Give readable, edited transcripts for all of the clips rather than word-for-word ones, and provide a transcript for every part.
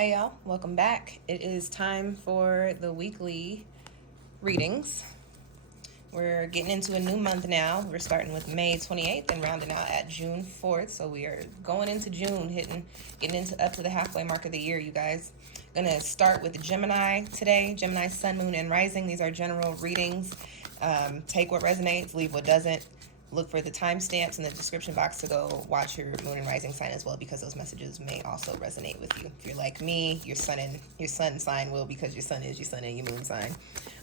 Hey y'all, welcome back. It is time for the weekly readings. We're getting into a new month now. We're starting with May 28th and rounding out at June 4th. So we are going into June, getting into up to the halfway mark of the year, you guys. Gonna start with Gemini today. Gemini, Sun, Moon, and Rising. These are general readings. Take what resonates, leave what doesn't. Look for the timestamps in the description box to go watch your moon and rising sign as well, because those messages may also resonate with you. If you're like me, your sun sign will, because your sun is your sun and your moon sign.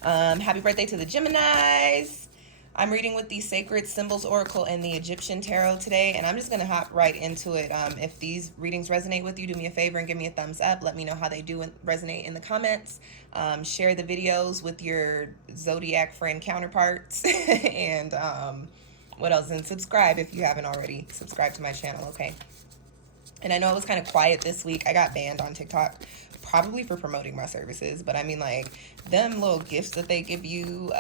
Happy birthday to the Geminis. I'm reading with the Sacred Symbols Oracle and the Egyptian Tarot today, and I'm just going to hop right into it. If these readings resonate with you, do me a favor and give me a thumbs up. Let me know how they do resonate in the comments. Share the videos with your zodiac friend counterparts. And what else? And subscribe if you haven't already. Subscribe to my channel, okay? And I know it was kind of quiet this week. I got banned on TikTok, probably for promoting my services. But I mean, like, them little gifts that they give you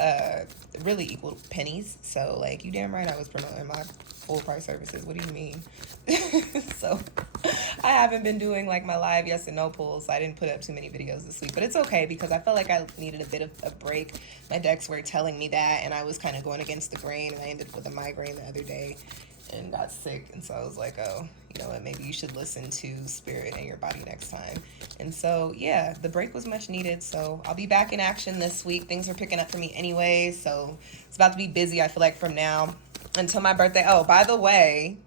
really equal pennies. So, like, you damn right I was promoting my full price services. What do you mean? So, I haven't been doing, like, my live yes and no pulls. So I didn't put up too many videos this week. But it's okay, because I felt like I needed a bit of a break. My decks were telling me that, and I was kind of going against the grain. And I ended up with a migraine the other day and got sick. And so I was like, oh, you know what, maybe you should listen to spirit and your body next time. And so, yeah, the break was much needed. So I'll be back in action this week. Things are picking up for me anyway, so it's about to be busy, I feel like, from now until my birthday. Oh, by the way,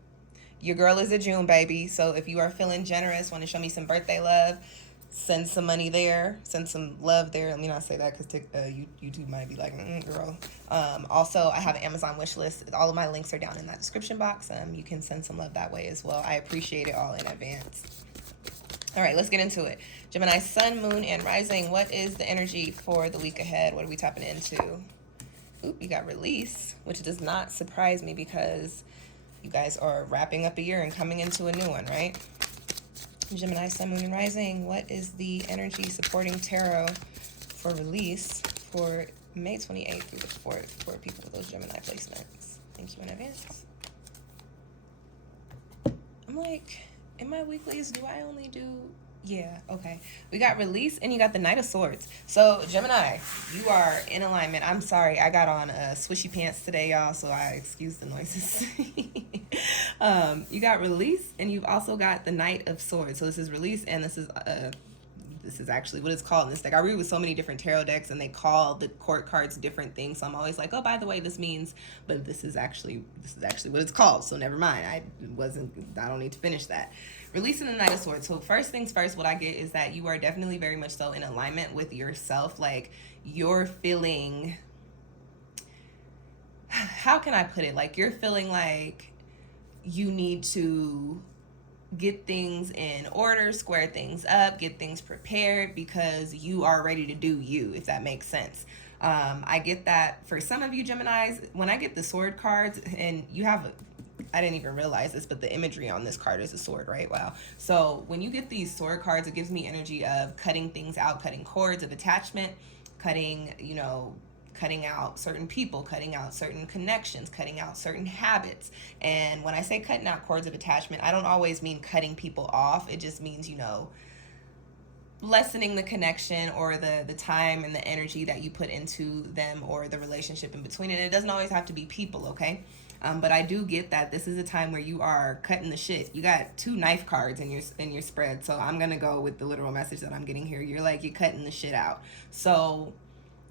your girl is a June baby, so if you are feeling generous, want to show me some birthday love, send some money there, send some love there. Let me not say that, because YouTube might be like, girl. Also, I have an Amazon wish list. All of my links are down in that description box. You can send some love that way as well. I appreciate it all in advance. All right, let's get into it. Gemini, Sun, Moon, and Rising. What is the energy for the week ahead? What are we tapping into? Oop, you got release, which does not surprise me, because you guys are wrapping up a year and coming into a new one, right? Gemini, Sun, Moon, and Rising. What is the energy supporting tarot for release for May 28th through the 4th for people with those Gemini placements? Thank you in advance. I'm like, in my weeklies, do I only do... Yeah, okay. We got release, and you got the Knight of Swords. So, Gemini, you are in alignment. I'm sorry, I got on swishy pants today, y'all, so I excuse the noises. You got release, and you've also got the Knight of Swords. So this is release, and this is actually what it's called in this deck. I read with so many different tarot decks, and they call the court cards different things. So I'm always like, oh, by the way, this means, but this is actually what it's called. So never mind. I don't need to finish that. Releasing the Knight of Swords. So first things first, what I get is that you are definitely very much so in alignment with yourself. Like, you're feeling, how can I put it? Like, you're feeling like you need to get things in order, square things up, get things prepared, because you are ready to do you, if that makes sense. I get that for some of you Geminis, when I get the sword cards, and you have, I didn't even realize this, but the imagery on this card is a sword, right? Wow. So when you get these sword cards, it gives me energy of cutting things out, cutting cords of attachment, cutting out certain people, cutting out certain connections, cutting out certain habits. And when I say cutting out cords of attachment, I don't always mean cutting people off. It just means, lessening the connection or the time and the energy that you put into them, or the relationship in between. And it doesn't always have to be people, okay? But I do get that this is a time where you are cutting the shit. You got 2 knife cards in your spread, so I'm gonna go with the literal message that I'm getting here. You're cutting the shit out. So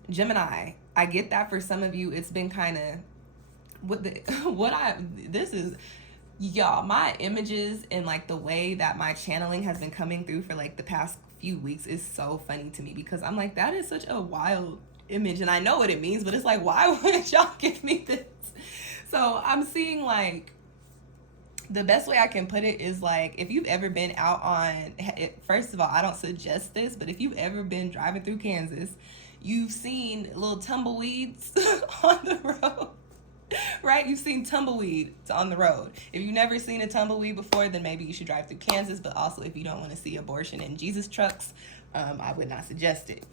Gemini, I get that for some of you, it's been kind of y'all, my images and like the way that my channeling has been coming through for like the past few weeks is so funny to me, because I'm like, that is such a wild image, and I know what it means, but it's like, why wouldn't y'all give me this? So I'm seeing, like, the best way I can put it is, like, if you've ever been out on, first of all, I don't suggest this, but if you've ever been driving through Kansas, you've seen little tumbleweeds on the road, right? You've seen tumbleweeds on the road. If you've never seen a tumbleweed before, then maybe you should drive through Kansas. But also, if you don't want to see abortion and Jesus trucks, I would not suggest it.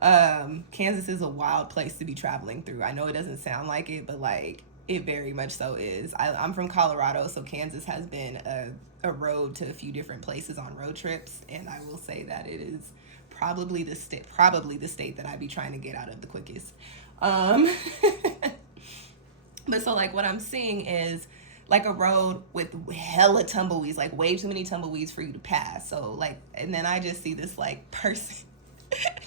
Kansas is a wild place to be traveling through. I know it doesn't sound like it, but like, It very much so is. I'm from Colorado, so Kansas has been a road to a few different places on road trips, and I will say that it is probably the state that I'd be trying to get out of the quickest. Um, but so like what I'm seeing is like a road with hella tumbleweeds, like way too many tumbleweeds for you to pass. So like, and then I just see this like person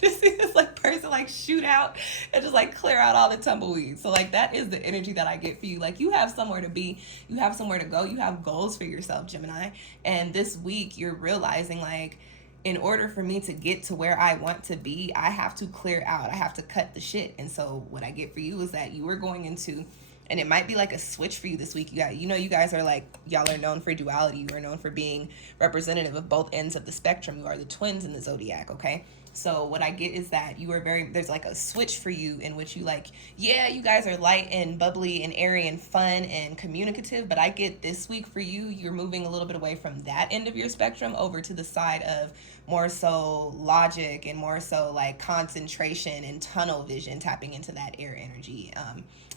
just see this like person like shoot out and just like clear out all the tumbleweeds. So like that is the energy that I get for you. Like you have somewhere to be, you have somewhere to go, you have goals for yourself, Gemini. And this week you're realizing like, in order for me to get to where I want to be, I have to clear out, I have to cut the shit. And so what I get for you is that you are going into, and it might be like a switch for you this week. You guys are like, y'all are known for duality. You are known for being representative of both ends of the spectrum. You are the twins in the zodiac, okay? So what I get is that there's like a switch for you in which you like, yeah, you guys are light and bubbly and airy and fun and communicative, but I get this week for you, you're moving a little bit away from that end of your spectrum over to the side of more so logic and more so like concentration and tunnel vision, tapping into that air energy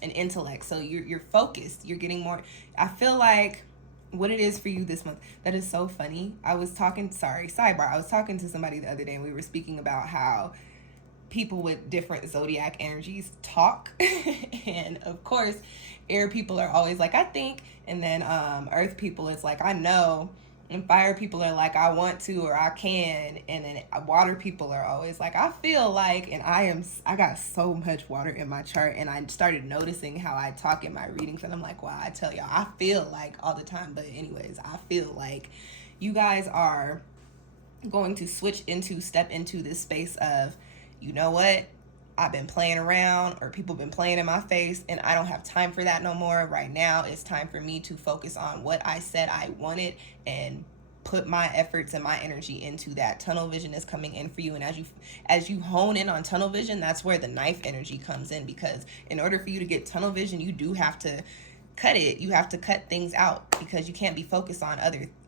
and intellect. So you're focused, you're getting more, I feel like what it is for you this month. That is so funny. I was talking to somebody the other day and we were speaking about how people with different zodiac energies talk. And of course, air people are always like, I think, and then earth people is like, I know. And fire people are like, I want to or I can. And then water people are always like, I feel like, and I got so much water in my chart. And I started noticing how I talk in my readings. And I'm like, wow, I tell y'all, I feel like all the time. But anyways, I feel like you guys are going to step into this space of, you know what? I've been playing around, or people been playing in my face, and I don't have time for that no more. Right now, it's time for me to focus on what I said I wanted and put my efforts and my energy into that. Tunnel vision is coming in for you, and as you hone in on tunnel vision, that's where the knife energy comes in, because in order for you to get tunnel vision, you do have to cut it. You have to cut things out, because you can't be focused on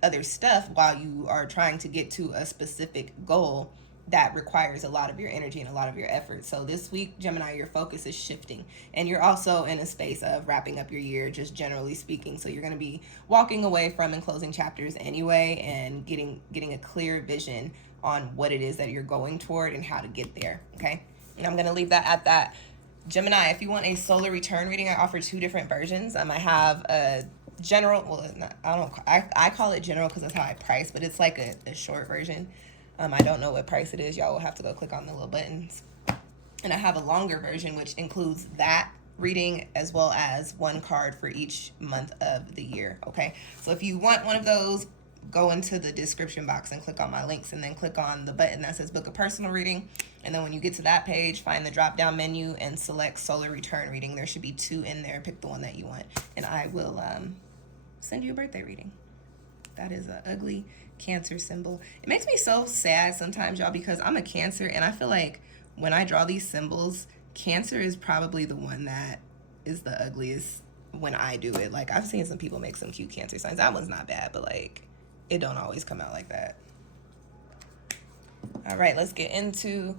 other stuff while you are trying to get to a specific goal that requires a lot of your energy and a lot of your effort. So this week, Gemini, your focus is shifting, and you're also in a space of wrapping up your year, just generally speaking. So you're going to be walking away from and closing chapters anyway, and getting a clear vision on what it is that you're going toward and how to get there. Okay. And I'm going to leave that at that. Gemini, if you want a solar return reading, I offer 2 different versions. I have a general, I call it general because that's how I price, but it's like a short version. I don't know what price it is. Y'all will have to go click on the little buttons. And I have a longer version, which includes that reading as well as 1 card for each month of the year. Okay. So if you want one of those, go into the description box and click on my links, and then click on the button that says book a personal reading. And then when you get to that page, find the drop down menu and select solar return reading. There should be 2 in there. Pick the one that you want, and I will send you a birthday reading. That is an ugly Cancer symbol. It makes me so sad sometimes, y'all, because I'm a Cancer, and I feel like when I draw these symbols, Cancer is probably the one that is the ugliest when I do it. Like, I've seen some people make some cute Cancer signs. That one's not bad, but like, it don't always come out like that. All right, let's get into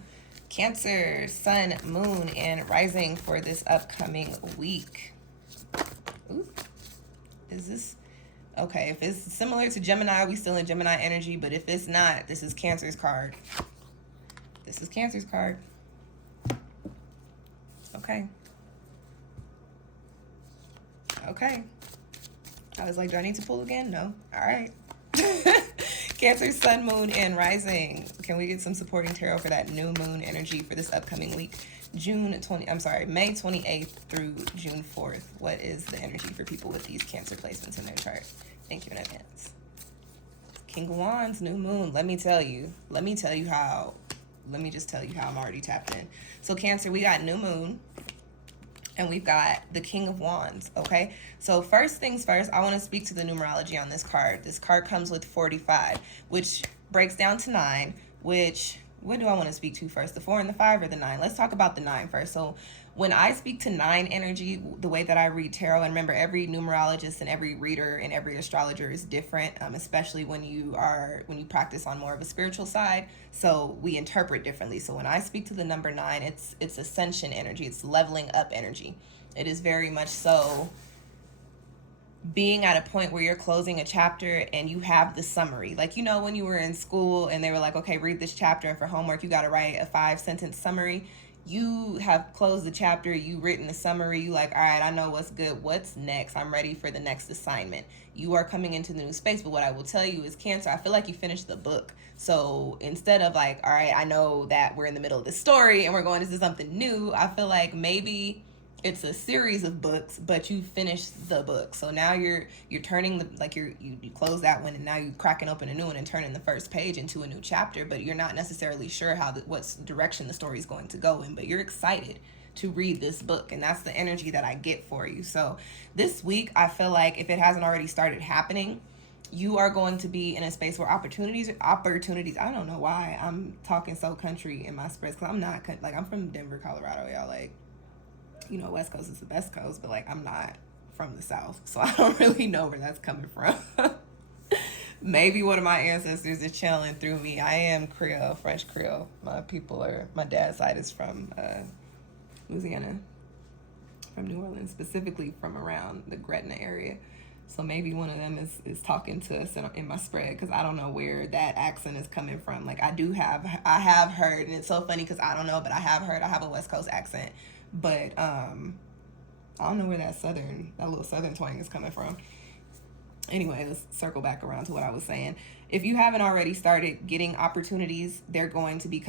Cancer, Sun, Moon, and Rising for this upcoming week. Ooh, is this... Okay, if it's similar to Gemini, we still in Gemini energy, but if it's not, this is Cancer's card. This is Cancer's card. Okay. Okay. I was like, do I need to pull again? No. All right. Cancer, Sun, Moon, and Rising. Can we get some supporting tarot for that new moon energy for this upcoming week? May 28th through June 4th. What is the energy for people with these Cancer placements in their chart? Thank you in advance. King of Wands, new moon. Let me just tell you how I'm already tapped in. So Cancer, we got new moon, and we've got the King of Wands, okay? So first things first, I want to speak to the numerology on this card. This card comes with 45, which breaks down to 9, which... What do I want to speak to first? The 4 and the 5 or the 9? Let's talk about the 9 first. So when I speak to 9 energy, the way that I read tarot, and remember, every numerologist and every reader and every astrologer is different, especially when you practice on more of a spiritual side. So we interpret differently. So when I speak to the number 9, it's ascension energy. It's leveling up energy. It is very much so being at a point where you're closing a chapter and you have the summary. Like, you know, when you were in school and they were like, okay, read this chapter, and for homework you got to write a 5-sentence summary. You have closed the chapter, you've written the summary, you like, all right, I know what's good, what's next, I'm ready for the next assignment. You are coming into the new space. But what I will tell you is, Cancer, I feel like you finished the book. So instead of like, all right, I know that we're in the middle of the story and we're going into something new, I feel like maybe it's a series of books, but you finished the book. So now you're turning the, like, you close that one, and now you're cracking open a new one and turning the first page into a new chapter, but you're not necessarily sure what direction the story is going to go in, but you're excited to read this book, and that's the energy that I get for you. So this week, I feel like if it hasn't already started happening, you are going to be in a space where opportunities, I don't know why I'm talking so country in my spreads, because I'm not, like, I'm from Denver, Colorado, y'all. Like, you know, West Coast is the best coast, but like, I'm not from the South, so I don't really know where that's coming from. Maybe one of my ancestors is channeling through me. I am Creole, French Creole. My dad's side is from Louisiana, from New Orleans, specifically from around the Gretna area. So maybe one of them is talking to us in my spread, because I don't know where that accent is coming from. Like, I have heard, and it's so funny because I don't know, but I have a West Coast accent. But I don't know where that little southern twang is coming from. Anyway, let's circle back around to what I was saying. If you haven't already started getting opportunities, they're going to be,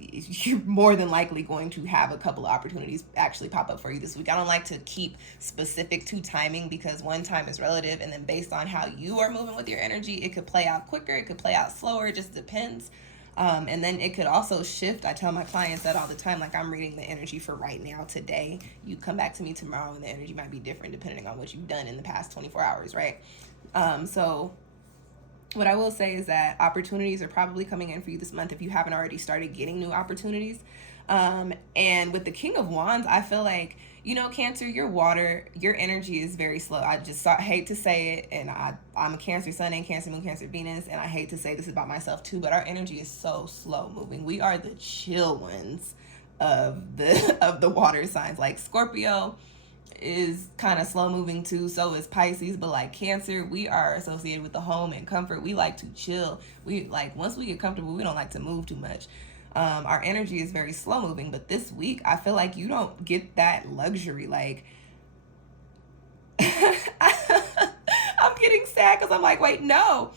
you're more than likely going to have a couple of opportunities actually pop up for you this week. I don't like to keep specific to timing, because one time is relative, and then based on how you are moving with your energy, it could play out quicker, it could play out slower, it just depends. And then it could also shift. I tell my clients that all the time, like, I'm reading the energy for right now, today. You come back to me tomorrow and the energy might be different depending on what you've done in the past 24 hours, right? So what I will say is that opportunities are probably coming in for you this month if you haven't already started getting new opportunities. And with the King of Wands, I feel like, you know, Cancer, your water, your energy is very slow. I just hate to say it, and I'm a Cancer Sun and Cancer Moon, Cancer Venus, and I hate to say this about myself too, but our energy is so slow moving. We are the chill ones of the water signs. Like, Scorpio is kind of slow moving too, so is Pisces, but like Cancer, we are associated with the home and comfort. We like to chill. We like, once we get comfortable, we don't like to move too much. Our energy is very slow moving, but this week I feel like you don't get that luxury. Like, I'm getting sad because I'm like, wait, no,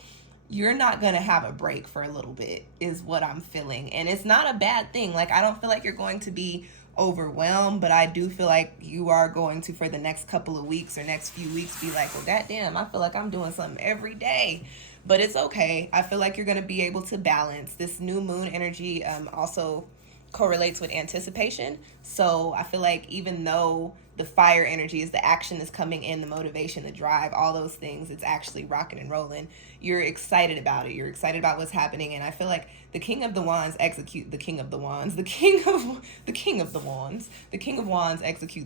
you're not gonna have a break for a little bit, is what I'm feeling. And it's not a bad thing. Like, I don't feel like you're going to be overwhelmed, but I do feel like you are going to, for the next couple of weeks or next few weeks, be like, well, goddamn, I feel like I'm doing something every day. But it's okay. I feel like you're going to be able to balance. This new moon energy also correlates with anticipation. So I feel like even though the fire energy is the action is coming in, the motivation, the drive, all those things, it's actually rocking and rolling. You're excited about it. You're excited about what's happening. And I feel like the King of Wands executes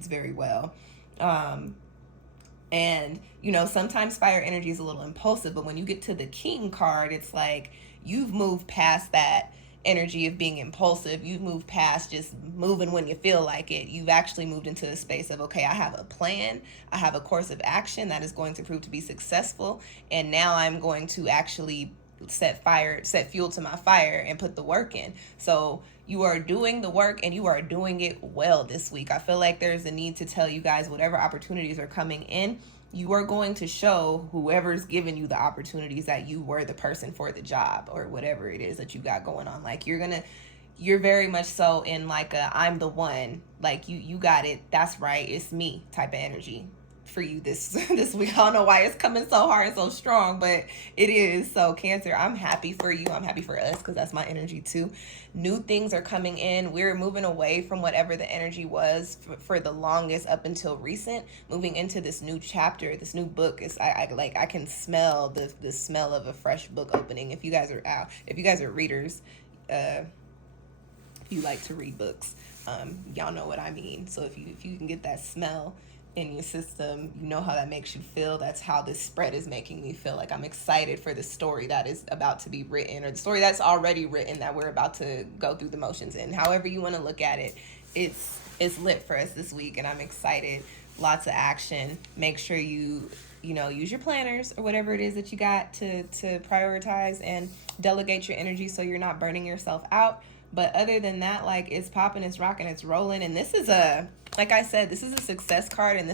very well. And, you know, sometimes fire energy is a little impulsive, but when you get to the King card, it's like you've moved past that energy of being impulsive. You've moved past just moving when you feel like it. You've actually moved into a space of, okay, I have a plan. I have a course of action that is going to prove to be successful. And now I'm going to actually set fuel to my fire and put the work in. So you are doing the work and you are doing it well this week. I feel like there's a need to tell you guys, whatever opportunities are coming in, you are going to show whoever's giving you the opportunities that you were the person for the job, or whatever it is that you got going on. Like, you're very much so in like a, I'm the one, like you got it, that's right, it's me type of energy for you this week. I don't know why it's coming so hard and so strong, but it is. So Cancer, I'm happy for you. I'm happy for us, because that's my energy too. New things are coming in. We're moving away from whatever the energy was for the longest up until recent, moving into this new chapter, this new book. I can smell the smell of a fresh book opening. If you guys are readers, if you like to read books, Y'all know what I mean. So if you can get that smell in your system, you know how that makes you feel. That's how this spread is making me feel. Like I'm excited for the story that is about to be written, or the story that's already written that we're about to go through the motions in. However you want to look at it, it's lit for us this week, and I'm excited. Lots of action. Make sure you use your planners or whatever it is that you got to prioritize and delegate your energy so you're not burning yourself out. But other than that, like, it's popping, it's rocking, it's rolling. And this is like I said, this is a success card. And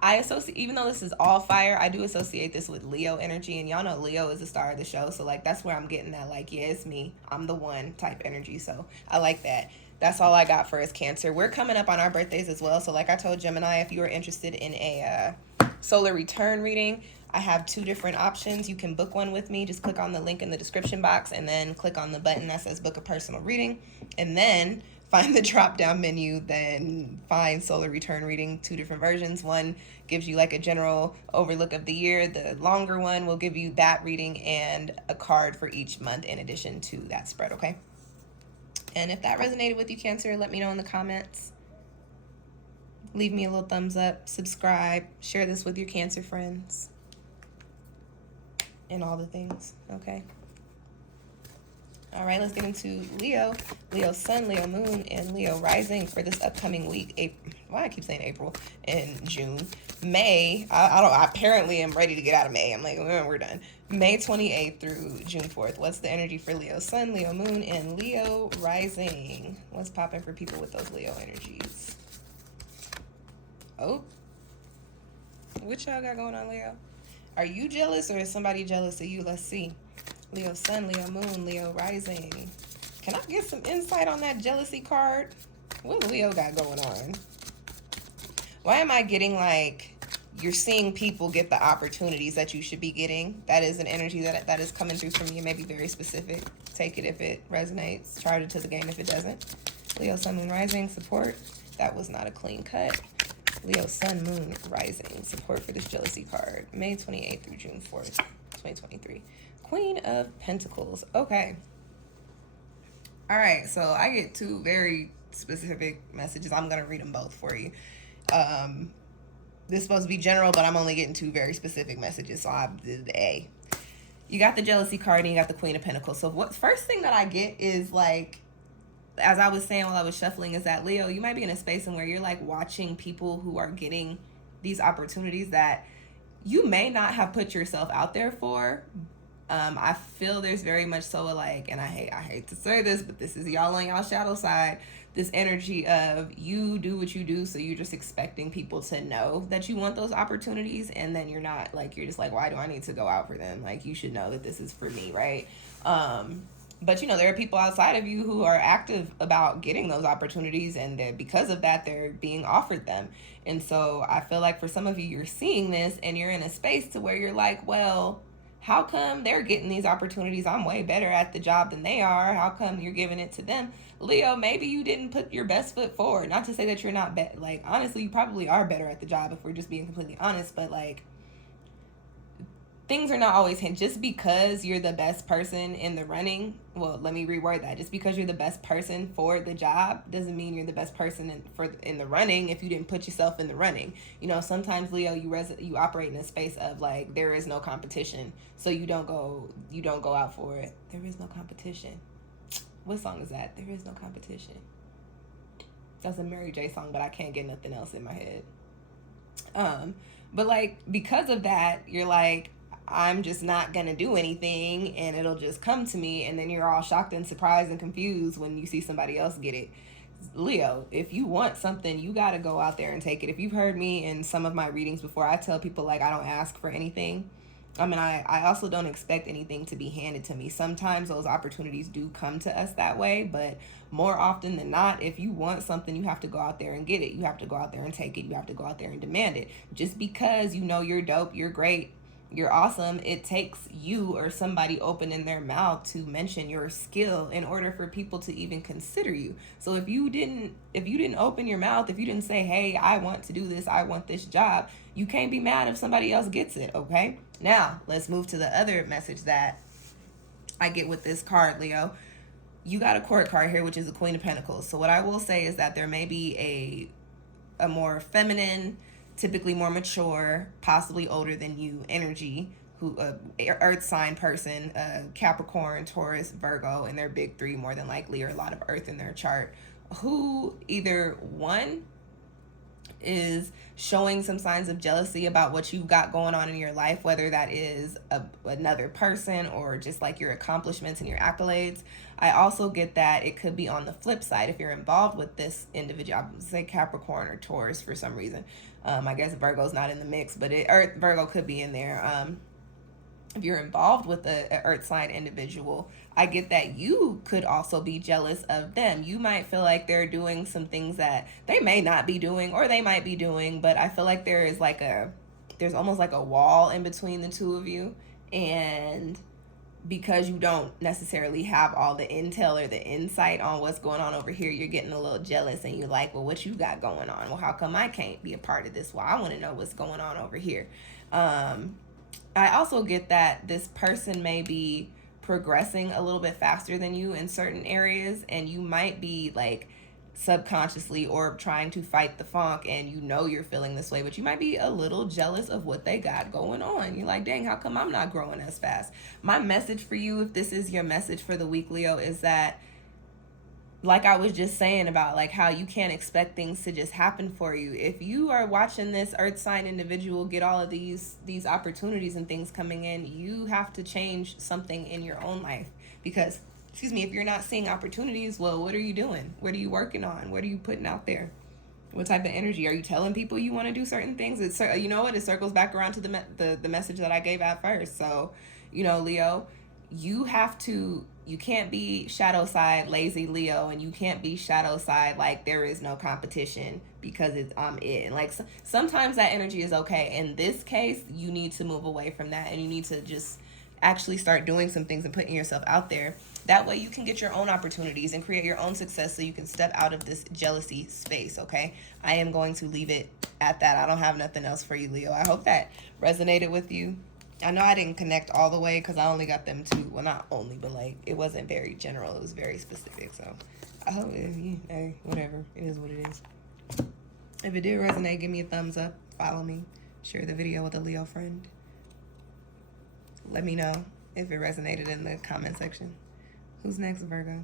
I associate, even though this is all fire, I do associate this with Leo energy. And y'all know Leo is the star of the show. So, like, that's where I'm getting that, like, yeah, it's me, I'm the one type energy. So I like that. That's all I got for us, Cancer. We're coming up on our birthdays as well. So like I told Gemini, if you are interested in a solar return reading, I have 2 different options. You can book one with me. Just click on the link in the description box and then click on the button that says book a personal reading. And then find the drop down menu, then find solar return reading, 2 different versions. One gives you like a general overlook of the year. The longer one will give you that reading and a card for each month in addition to that spread, okay? And if that resonated with you, Cancer, let me know in the comments. Leave me a little thumbs up, subscribe, share this with your Cancer friends, and all the things, okay? All right, let's get into Leo. Leo Sun, Leo Moon, and Leo Rising for this upcoming week. Why I keep saying April and June. May, I apparently am ready to get out of May. I'm like, we're done. May 28th through June 4th. What's the energy for Leo Sun, Leo Moon, and Leo Rising? What's popping for people with those Leo energies? Oh, what y'all got going on, Leo? Are you jealous or is somebody jealous of you? Let's see. Leo Sun, Leo Moon, Leo Rising. Can I get some insight on that jealousy card? What Leo got going on? Why am I getting like you're seeing people get the opportunities that you should be getting? That is an energy that is coming through for me. It may be very specific. Take it if it resonates. Charge it to the game if it doesn't. Leo Sun, Moon, Rising, support. That was not a clean cut. Leo Sun, Moon, Rising, support for this jealousy card. May 28th through June 4th, 2023. Queen of Pentacles. Okay. All right, so I get 2 very specific messages. I'm going to read them both for you. This is supposed to be general, but I'm only getting 2 very specific messages, so I did the A. You got the jealousy card and you got the Queen of Pentacles. So what first thing that I get is like, as I was saying while I was shuffling, is that Leo, you might be in a space in where you're like watching people who are getting these opportunities that you may not have put yourself out there for. I feel there's very much so like, and I hate to say this, but this is y'all on y'all shadow side, this energy of you do what you do, so you're just expecting people to know that you want those opportunities, and then you're not, like, you're just like, why do I need to go out for them? Like, you should know that this is for me, right? But, you know, there are people outside of you who are active about getting those opportunities, and that because of that, they're being offered them. And so I feel like for some of you, you're seeing this, and you're in a space to where you're like, well, how come they're getting these opportunities? I'm way better at the job than they are. How come you're giving it to them? Leo, maybe you didn't put your best foot forward. Not to say that you're not, like, honestly, you probably are better at the job if we're just being completely honest, but, like, things are not always just because you're the best person in the running. Well, let me reword that. Just because you're the best person for the job doesn't mean you're the best person in the running if you didn't put yourself in the running. You know, sometimes, Leo, you operate in a space of like there is no competition, so you don't go out for it. There is no competition. What song is that? There is no competition. That's a Mary J song, but I can't get nothing else in my head. But like because of that, you're like, I'm just not gonna do anything and it'll just come to me, and then you're all shocked and surprised and confused when you see somebody else get it. Leo, if you want something, you gotta go out there and take it. If you've heard me in some of my readings before, I tell people like I don't ask for anything. I mean, I also don't expect anything to be handed to me. Sometimes those opportunities do come to us that way, but more often than not, if you want something, you have to go out there and get it. You have to go out there and take it. You have to go out there and demand it. Just because you know you're dope, you're great, you're awesome, it takes you or somebody opening their mouth to mention your skill in order for people to even consider you. So if you didn't open your mouth, if you didn't say, hey, I want to do this, I want this job, you can't be mad if somebody else gets it, okay? Now, let's move to the other message that I get with this card, Leo. you got a court card here, which is the Queen of Pentacles. So what I will say is that there may be a more feminine, typically more mature, possibly older than you energy, who earth sign person, Capricorn, Taurus, Virgo, and their big three more than likely, or a lot of earth in their chart, who either one is showing some signs of jealousy about what you've got going on in your life, whether that is another person or just like your accomplishments and your accolades. I also get that it could be on the flip side if you're involved with this individual. I would say Capricorn or Taurus for some reason. I guess Virgo's not in the mix, but Virgo could be in there. If you're involved with a earth sign individual, I get that you could also be jealous of them. You might feel like they're doing some things that they may not be doing, or they might be doing, but I feel like there's almost like a wall in between the two of you. And because you don't necessarily have all the intel or the insight on what's going on over here, you're getting a little jealous, and you're like, well, what you got going on? Well, how come I can't be a part of this? Well, I want to know what's going on over here. I also get that this person may be progressing a little bit faster than you in certain areas, and you might be like subconsciously or trying to fight the funk, and you know you're feeling this way, but you might be a little jealous of what they got going on. You're like, dang, how come I'm not growing as fast? My message for you, if this is your message for the week, Leo, is that, like I was just saying about like how you can't expect things to just happen for you. If you are watching this earth sign individual get all of these opportunities and things coming in, you have to change something in your own life. Because, if you're not seeing opportunities, well, what are you doing? What are you working on? What are you putting out there? What type of energy? Are you telling people you want to do certain things? You know what? It circles back around to the message that I gave at first. So, Leo, you can't be shadow side lazy Leo, and you can't be shadow side like there is no competition because I'm it. And like sometimes that energy is okay. In this case, you need to move away from that, and you need to just actually start doing some things and putting yourself out there. That way you can get your own opportunities and create your own success, so you can step out of this jealousy space, okay? I am going to leave it at that. I don't have nothing else for you, Leo. I hope that resonated with you. I know I didn't connect all the way because I only got them two. Well, not only, but like it wasn't very general. It was very specific. So I hope hey, whatever. It is what it is. If it did resonate, give me a thumbs up. Follow me. Share the video with a Leo friend. Let me know if it resonated in the comment section. Who's next, Virgo?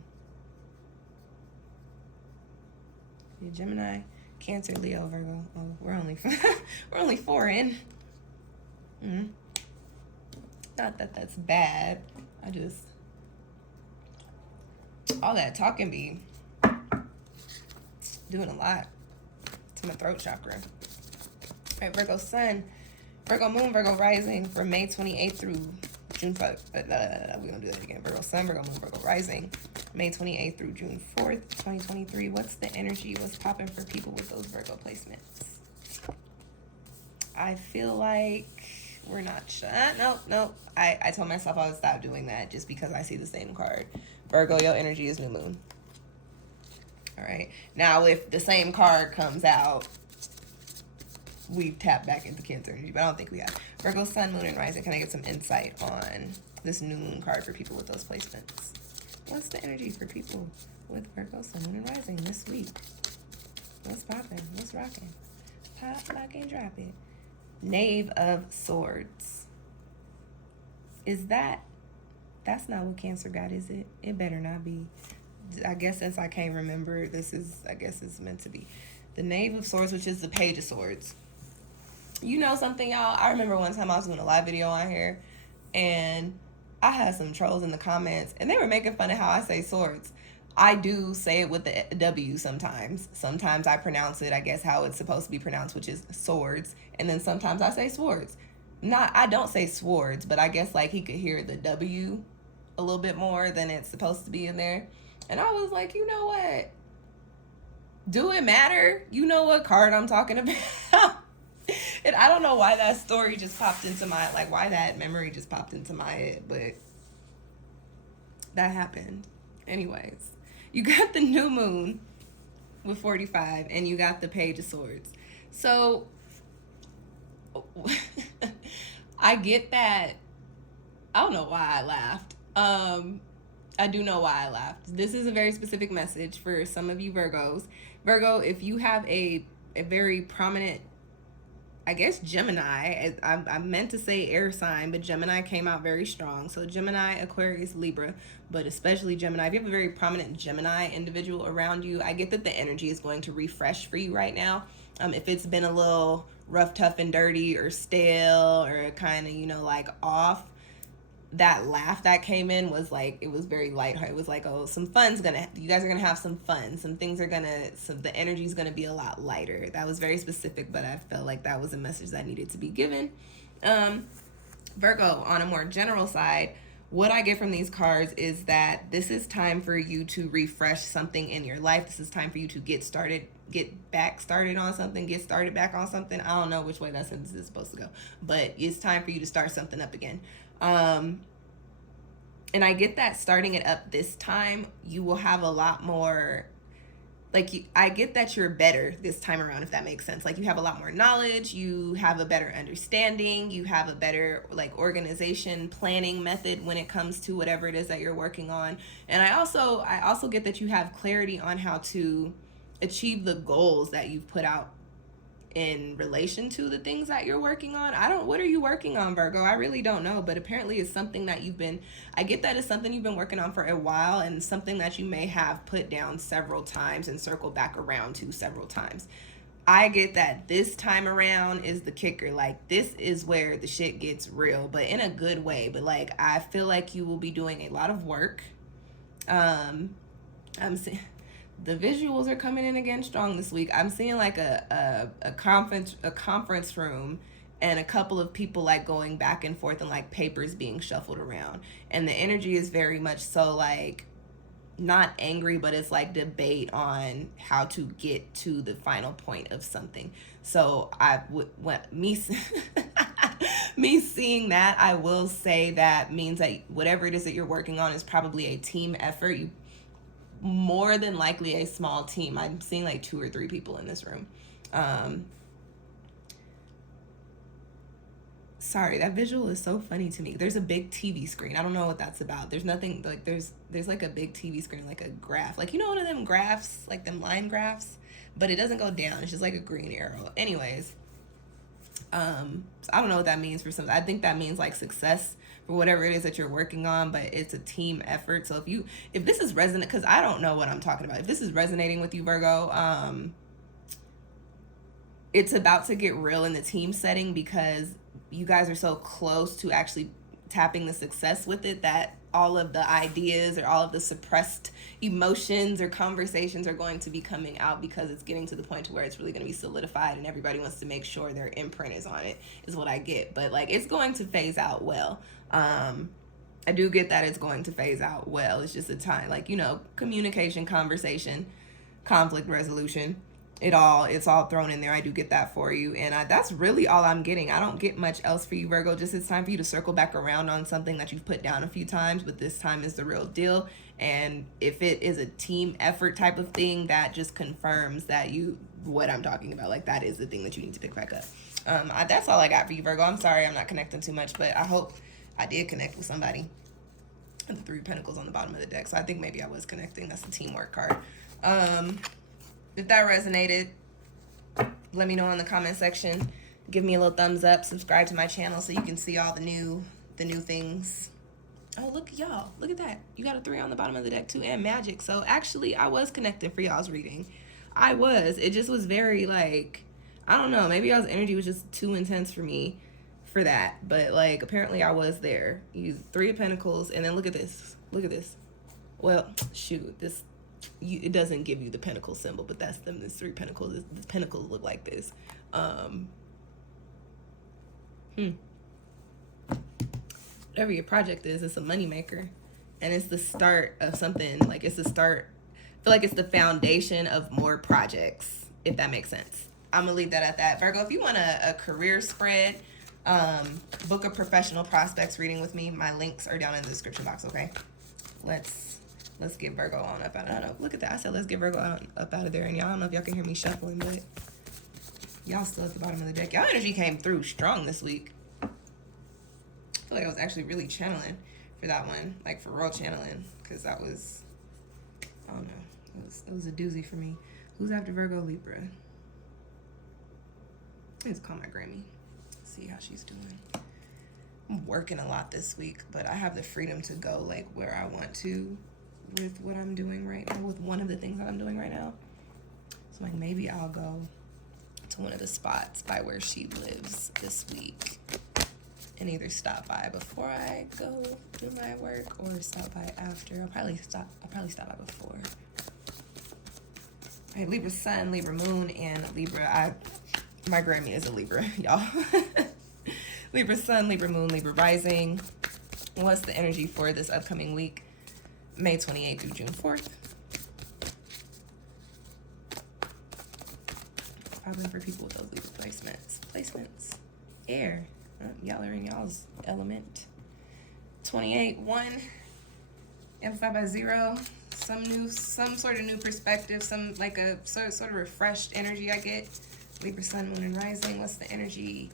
You're Gemini, Cancer, Leo, Virgo. Oh, we're only 4 in. Not that that's bad. I just, all that talking be doing a lot to my throat chakra. All right, Virgo Sun, Virgo Moon, Virgo Rising from May 28th through June 5th. We're going to do that again. Virgo Sun, Virgo Moon, Virgo Rising, May 28th through June 4th, 2023. What's the energy? What's popping for people with those Virgo placements? I feel like we're not sure. Nope. I told myself I would stop doing that just because I see the same card. Virgo, your energy is new moon. All right. Now, if the same card comes out, we tap back into Cancer energy, but I don't think we have. Virgo, Sun, Moon, and Rising. Can I get some insight on this new moon card for people with those placements? What's the energy for people with Virgo, Sun, Moon, and Rising this week? What's popping? What's rocking? Pop, lock, and drop it. Knave of Swords. That's not what Cancer got, is it? It better not be. I guess since I can't remember, I guess it's meant to be. The Knave of Swords, which is the Page of Swords. You know something, y'all? I remember one time I was doing a live video on here, and I had some trolls in the comments, and they were making fun of how I say swords. I do say it with the W sometimes. Sometimes I pronounce it, I guess, how it's supposed to be pronounced, which is swords. And then sometimes I say swords. I don't say swords, but I guess like he could hear the W a little bit more than it's supposed to be in there. And I was like, you know what? Do it matter? You know what card I'm talking about? And I don't know why that story just popped into why that memory just popped into my head, but that happened. Anyways, you got the new moon with 45, and you got the Page of Swords. So I get that. I don't know why I laughed. I do know why I laughed. This is a very specific message for some of you Virgos. Virgo, if you have a very prominent, I guess, Gemini, I meant to say air sign, but Gemini came out very strong. So Gemini, Aquarius, Libra, but especially Gemini. If you have a very prominent Gemini individual around you, I get that the energy is going to refresh for you right now. If it's been a little rough, tough, and dirty, or stale, or kind of, you know, like off, that laugh that came in was like, it was very lighthearted. It was like, oh, you guys are gonna have some fun. The energy's gonna be a lot lighter. That was very specific, but I felt like that was a message that needed to be given. Virgo, on a more general side, what I get from these cards is that this is time for you to refresh something in your life. This is time for you to get back on something. I don't know which way that sentence is supposed to go, but it's time for you to start something up again. And I get that starting it up this time, you will have a lot more, I get that you're better this time around, if that makes sense. Like, you have a lot more knowledge, you have a better understanding, you have a better, organization, planning method when it comes to whatever it is that you're working on. And I also get that you have clarity on how to achieve the goals that you've put out in relation to the things that you're working on. What are you working on, Virgo? I really don't know, but apparently it's something that I get that it's something you've been working on for a while, and something that you may have put down several times and circled back around to several times. I get that this time around is the kicker. This is where the shit gets real, but in a good way. But I feel like you will be doing a lot of work. I'm saying the visuals are coming in again strong this week. I'm seeing a conference room and a couple of people going back and forth, and papers being shuffled around. And the energy is very much so not angry, but it's debate on how to get to the final point of something. So me seeing that, I will say that means that whatever it is that you're working on is probably a team effort. You more than likely a small team. I'm seeing 2 or 3 people in this room. Sorry, that visual is so funny to me. There's a big TV screen. I don't know what that's about. There's nothing there's a big TV screen, a graph, one of them graphs, them line graphs, but it doesn't go down. It's just a green arrow. Anyways, so I don't know what that means for some. I think that means success for whatever it is that you're working on, but it's a team effort. So if this is resonant, because I don't know what I'm talking about, if this is resonating with you, Virgo, it's about to get real in the team setting, because you guys are so close to actually tapping the success with it, that all of the ideas or all of the suppressed emotions or conversations are going to be coming out, because it's getting to the point to where it's really going to be solidified, and everybody wants to make sure their imprint is on it, is what I get. But it's going to phase out well. I do get that it's going to phase out well. It's just a time, communication, conversation, conflict resolution. It's all thrown in there. I do get that for you. And that's really all I'm getting. I don't get much else for you, Virgo. Just it's time for you to circle back around on something that you've put down a few times, but this time is the real deal. And if it is a team effort type of thing, that just confirms that what I'm talking about, that is the thing that you need to pick back up. That's all I got for you, Virgo. I'm sorry I'm not connecting too much, but I hope I did connect with somebody. The 3 of Pentacles on the bottom of the deck. So I think maybe I was connecting. That's the teamwork card. If that resonated, let me know in the comment section. Give me a little thumbs up. Subscribe to my channel so you can see all the new things. Oh, look, y'all. Look at that. You got a 3 on the bottom of the deck too, and magic. So actually, I was connecting for y'all's reading. I was. It just was very I don't know. Maybe y'all's energy was just too intense for me for that. But apparently I was there. You 3 of Pentacles, and then look at this. Look at this. Well, shoot, it doesn't give you the pentacle symbol, but that's them. This 3 Pentacles. The pentacles look like this. Whatever your project is, it's a moneymaker, and it's the start of something. It's the start. I feel like it's the foundation of more projects, if that makes sense. I'm gonna leave that at that. Virgo, if you want a career spread, book a professional prospects reading with me. My links are down in the description box. Okay, let's get Virgo on up out of there. Look at that. I said let's get Virgo up out of there. And y'all, I don't know if y'all can hear me shuffling, but y'all still at the bottom of the deck. Y'all energy came through strong this week. I feel like I was actually really channeling for that one, like for real channeling, because that was, I don't know, it was a doozy for me. Who's after Virgo? Libra. Let's call my Grammy, see how she's doing. I'm working a lot this week, but I have the freedom to go like where I want to with what I'm doing right now, with one of the things that I'm doing right now. So like maybe I'll go to one of the spots by where she lives this week and either stop by before I go do my work or stop by after. I'll probably stop by before. All right, Libra Sun, Libra Moon, and Libra. My Grammy is a Libra, y'all. Libra Sun, Libra Moon, Libra Rising. What's the energy for this upcoming week? May 28th through June 4th. Popping for people with those Libra placements. Air. Y'all are in y'all's element. 28, 1. Amplified by 0. Some sort of new perspective. Some like a sort of refreshed energy I get. Libra Sun, Moon, and Rising. What's the energy?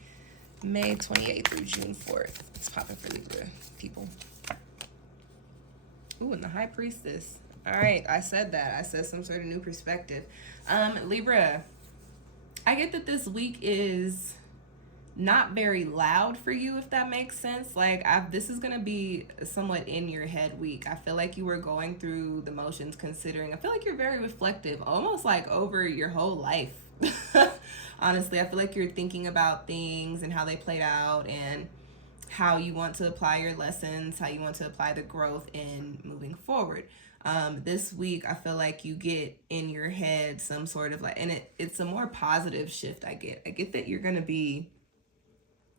May 28th through June 4th. It's popping for Libra people. Ooh, and the High Priestess. All right, I said that. I said some sort of new perspective. Libra, I get that this week is not very loud for you, if that makes sense. Like, this is going to be somewhat in your head week. I feel like you were going through the motions considering. I feel like you're very reflective, almost like over your whole life. Honestly, I feel like you're thinking about things and how they played out and how you want to apply your lessons, how you want to apply the growth in moving forward. This week, I feel like you get in your head some sort of like, and it's a more positive shift I get. I get that you're going to be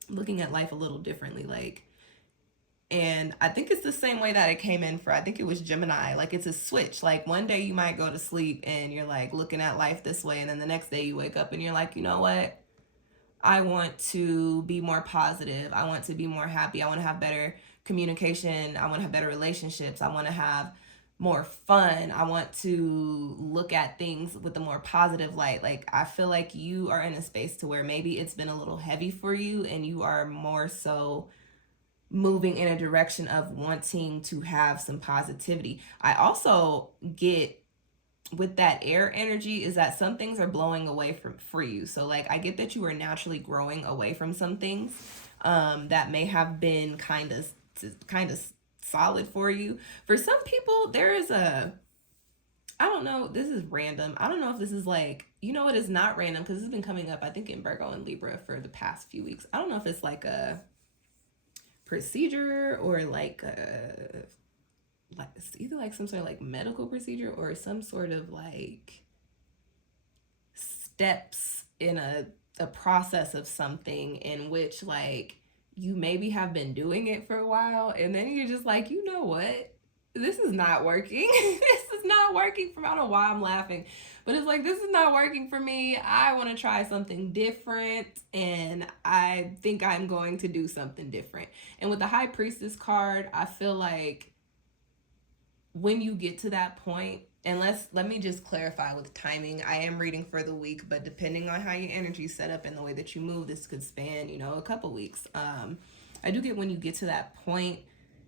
looking at life a little differently, like, and I think it's the same way that it came in for, I think it was Gemini. Like, it's a switch. Like, one day you might go to sleep and you're like looking at life this way, and then the next day you wake up and you're like, you know what? I want to be more positive. I want to be more happy. I want to have better communication. I want to have better relationships. I want to have more fun. I want to look at things with a more positive light. Like, I feel like you are in a space to where maybe it's been a little heavy for you and you are more so moving in a direction of wanting to have some positivity. I also get with that air energy is that some things are blowing away for you. So like, I get that you are naturally growing away from some things that may have been kind of solid for you. For some people, there is I don't know, this is random. I don't know if this is like, you know, it is not random because it's been coming up, I think, in Virgo and Libra for the past few weeks. I don't know if it's like a procedure or like it's either like some sort of like medical procedure or some sort of like steps in a process of something in which like you maybe have been doing it for a while and then you're just like, you know what? This is not working. This is not working for me. I don't know why I'm laughing, but it's like, this is not working for me. I want to try something different and I think I'm going to do something different. And with the High Priestess card, I feel like when you get to that point, and let me just clarify with timing. I am reading for the week, but depending on how your energy set up and the way that you move, this could span, you know, a couple weeks. I do get when you get to that point,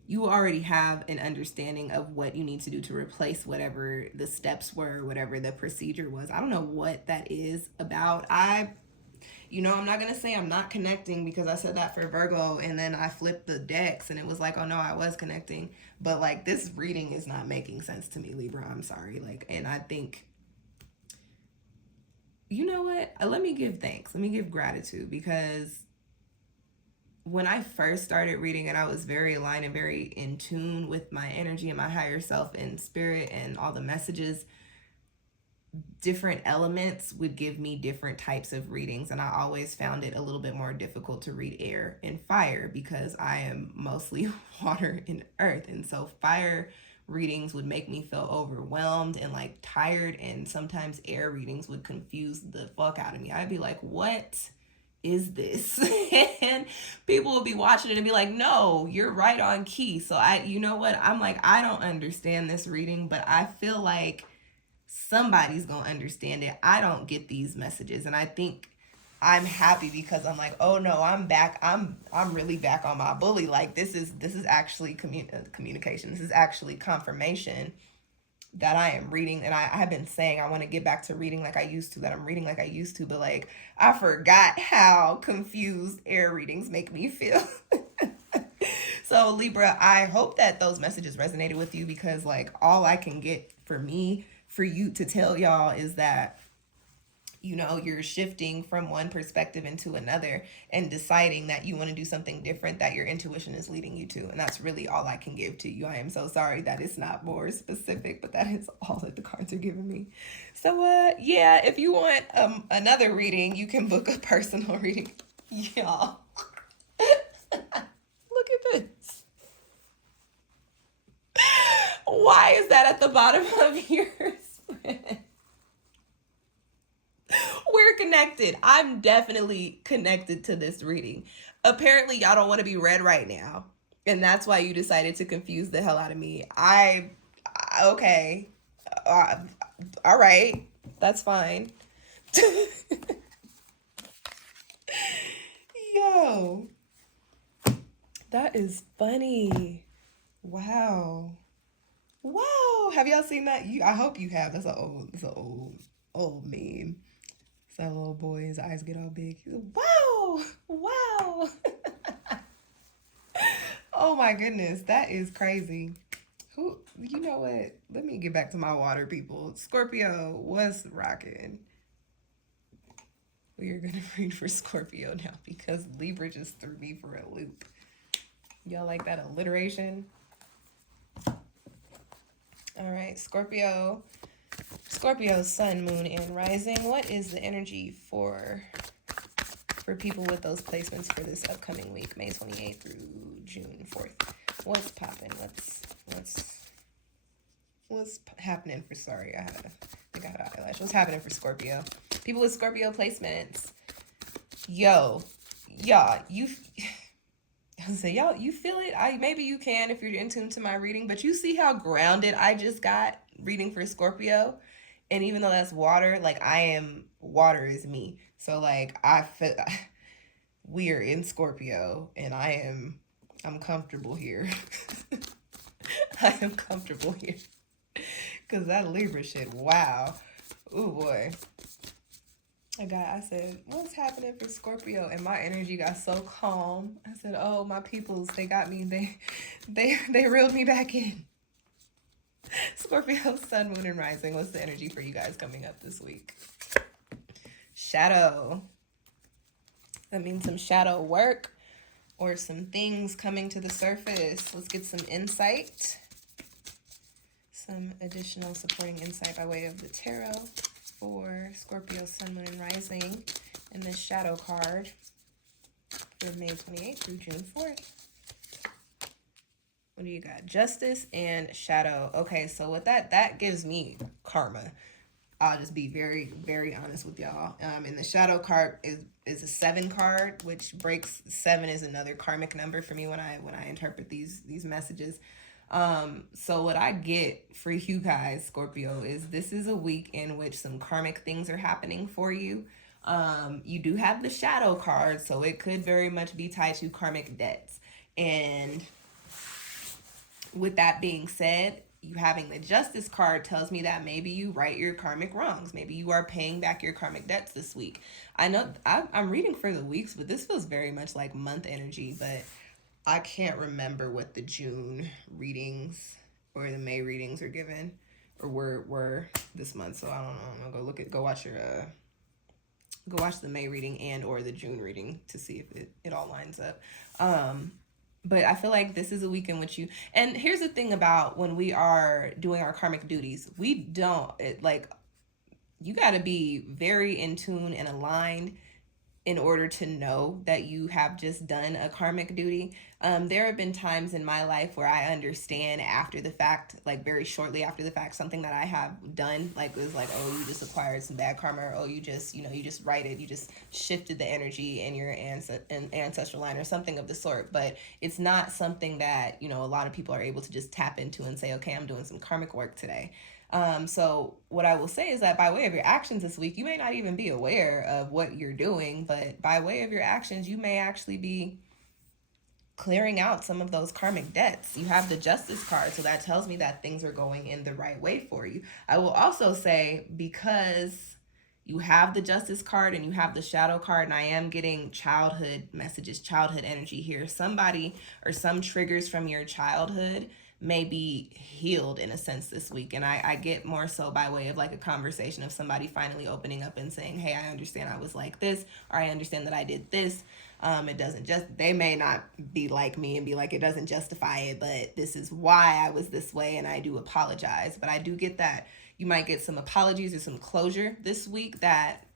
you already have an understanding of what you need to do to replace whatever the steps were, whatever the procedure was. I don't know what that is about. I'm not going to say I'm not connecting because I said that for Virgo and then I flipped the decks and it was like, oh no, I was connecting. But like, this reading is not making sense to me, Libra. I'm sorry. Like, and I think, you know what? Let me give thanks. Let me give gratitude because when I first started reading and I was very aligned and very in tune with my energy and my higher self and spirit and all the messages, different elements would give me different types of readings. And I always found it a little bit more difficult to read air and fire because I am mostly water and earth. And so fire readings would make me feel overwhelmed and like tired. And sometimes air readings would confuse the fuck out of me. I'd be like, what is this? And people will be watching it and be like, no, you're right on key. So you know what? I'm like, I don't understand this reading, but I feel like somebody's gonna understand it. I don't get these messages. And I think I'm happy because I'm like, oh no, I'm back. I'm really back on my bully. Like this is actually communication. This is actually confirmation that I am reading, and I have been saying I want to get back to reading like I used to, that I'm reading like I used to, but like I forgot how confused air readings make me feel. So Libra, I hope that those messages resonated with you, because like all I can get for me, for you to tell y'all is that, you know, you're shifting from one perspective into another and deciding that you want to do something different that your intuition is leading you to. And that's really all I can give to you. I am so sorry that it's not more specific, but that is all that the cards are giving me. So, yeah, if you want another reading, you can book a personal reading. Y'all. Look at this. Why is that at the bottom of your spread? We're connected. I'm definitely connected to this reading. Apparently, y'all don't want to be read right now, and that's why you decided to confuse the hell out of me. Okay. All right. That's fine. Yo. That is funny. Wow. Wow. Have y'all seen that? I hope you have. That's an old meme. It's that little boy, his eyes get all big. Wow. Wow. Oh my goodness. That is crazy. You know what? Let me get back to my water people. Scorpio, what's rocking? We are going to read for Scorpio now because Libra just threw me for a loop. Y'all like that alliteration? All right, Scorpio. Scorpio, sun, moon, and rising. What is the energy for people with those placements for this upcoming week, May 28th through June 4th? What's popping? What's happening for, sorry, I think I had an eyelash. What's happening for Scorpio? People with Scorpio placements. Y'all, you say, y'all, you feel it? Maybe you can if you're in tune to my reading, but you see how grounded I just got reading for Scorpio? And even though that's water, like water is me. So like I feel we are in Scorpio, and I'm comfortable here. I am comfortable here. Cause that Libra shit, wow. Ooh boy. I said, what's happening for Scorpio? And my energy got so calm. I said, oh, my peoples, they got me. They reeled me back in. Scorpio, sun, moon, and rising. What's the energy for you guys coming up this week? Shadow. That means some shadow work or some things coming to the surface. Let's get some insight. Some additional supporting insight by way of the tarot for Scorpio, sun, moon, and rising. And the shadow card for May 28th through June 4th. What do you got? Justice and shadow. Okay, so with that gives me karma. I'll just be very, very honest with y'all. And the shadow card is a 7 card, which breaks 7 is another karmic number for me when I interpret these messages. So what I get for you guys, Scorpio, is this is a week in which some karmic things are happening for you. You do have the shadow card, so it could very much be tied to karmic debts. And with that being said, you having the justice card tells me that maybe you right your karmic wrongs. Maybe you are paying back your karmic debts this week. I know I'm reading for the weeks, but this feels very much like month energy, but I can't remember what the June readings or the May readings are given or were this month. So I don't know. I'm gonna go watch the May reading and or the June reading to see if it all lines up. But I feel like this is a week in which and here's the thing about when we are doing our karmic duties, you got to be very in tune and aligned in order to know that you have just done a karmic duty. There have been times in my life where I understand after the fact, like very shortly after the fact, something that I have done, like it was like, oh, you just acquired some bad karma, or oh, you just righted, you just shifted the energy in your ancestral line or something of the sort. But it's not something that, a lot of people are able to just tap into and say, okay, I'm doing some karmic work today. So what I will say is that by way of your actions this week, you may not even be aware of what you're doing, but by way of your actions, you may actually be clearing out some of those karmic debts. You have the Justice card, so that tells me that things are going in the right way for you. I will also say, because you have the Justice card and you have the Shadow card, and I am getting childhood messages, childhood energy here. Somebody or some triggers from your childhood may be healed in a sense this week. And I get more so by way of like a conversation of somebody finally opening up and saying, hey, I understand I was like this, or I understand that I did this. It doesn't just, they may not be like me and be like, it doesn't justify it, but this is why I was this way and I do apologize. But I do get that you might get some apologies or some closure this week that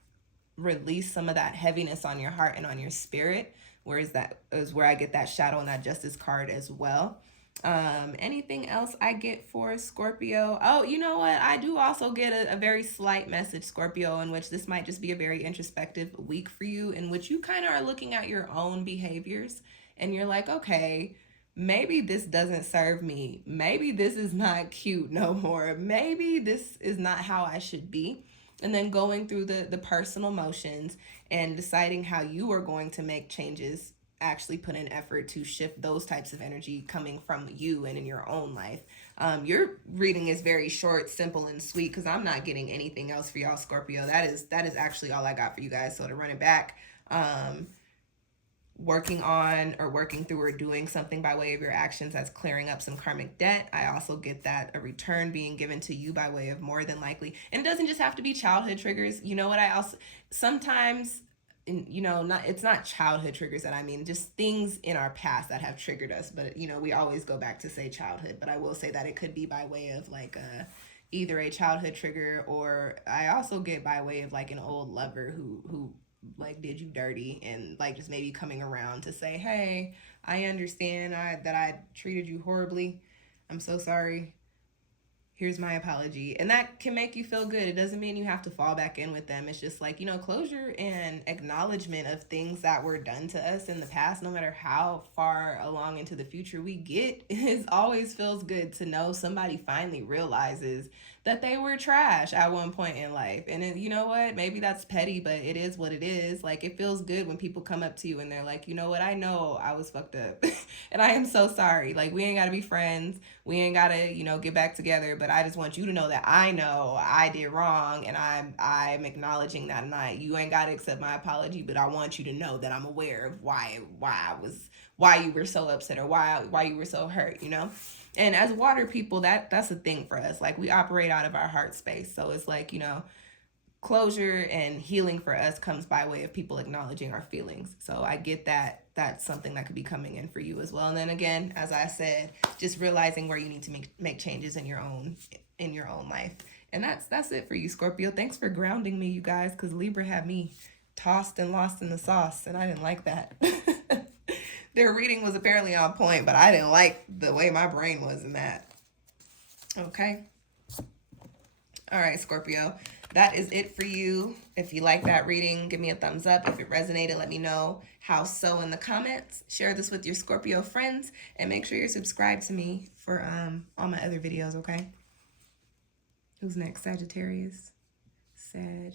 release some of that heaviness on your heart and on your spirit. Whereas that is where I get that Shadow and that Justice card as well. Anything else I get for Scorpio? Oh, you know what? I do also get a very slight message, Scorpio, in which this might just be a very introspective week for you, in which you kind of are looking at your own behaviors and you're like, okay, maybe this doesn't serve me. Maybe this is not cute no more. Maybe this is not how I should be. And then going through the personal motions and deciding how you are going to make changes, actually put in effort to shift those types of energy coming from you and in your own life. Your reading is very short, simple, and sweet, because I'm not getting anything else for y'all, Scorpio. That is actually all I got for you guys. So to run it back, working on or working through or doing something by way of your actions that's clearing up some karmic debt. I also get that a return being given to you by way of more than likely. And it doesn't just have to be childhood triggers. You know what? I also sometimes, not, it's not childhood triggers that I mean, just things in our past that have triggered us. But, we always go back to say childhood, but I will say that it could be by way of like either a childhood trigger, or I also get by way of like an old lover who like did you dirty, and like just maybe coming around to say, hey, I understand that I treated you horribly. I'm so sorry. Here's my apology. And that can make you feel good. It doesn't mean you have to fall back in with them. It's just like, closure and acknowledgement of things that were done to us in the past, no matter how far along into the future we get. It always feels good to know somebody finally realizes that they were trash at one point in life. And you know what? Maybe that's petty, but it is what it is. Like, it feels good when people come up to you and they're like, you know what? I know I was fucked up and I am so sorry. Like, we ain't got to be friends. We ain't got to, get back together. But I just want you to know that I know I did wrong, and I'm acknowledging that. And you ain't got to accept my apology, but I want you to know that I'm aware of why you were so upset, or why you were so hurt, And as water people, that's a thing for us. Like, we operate out of our heart space. So it's like, closure and healing for us comes by way of people acknowledging our feelings. So I get that that's something that could be coming in for you as well. And then again, as I said, just realizing where you need to make changes in your own life. And that's it for you, Scorpio. Thanks for grounding me, you guys, because Libra had me tossed and lost in the sauce, and I didn't like that. Their reading was apparently on point, but I didn't like the way my brain was in that. Okay. All right, Scorpio. That is it for you. If you like that reading, give me a thumbs up. If it resonated, let me know how so in the comments. Share this with your Scorpio friends, and make sure you're subscribed to me for all my other videos, okay? Who's next? Sagittarius. Sag.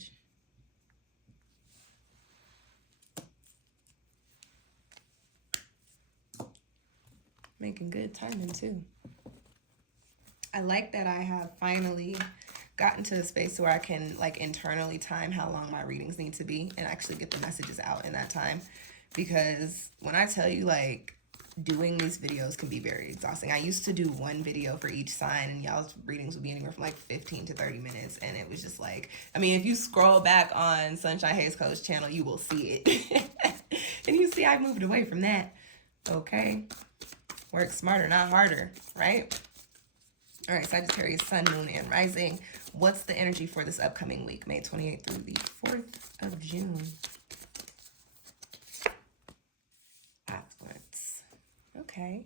Making good timing too. I like that I have finally gotten to a space where I can like internally time how long my readings need to be and actually get the messages out in that time. Because when I tell you, like, doing these videos can be very exhausting. I used to do one video for each sign, and y'all's readings would be anywhere from like 15 to 30 minutes. And it was just like, I mean, if you scroll back on SunshinehazeCo's channel, you will see it. And you see I moved away from that. Okay. Work smarter, not harder, right? All right, Sagittarius, Sun, Moon, and Rising. What's the energy for this upcoming week, May 28th through the 4th of June? Affluence. Okay.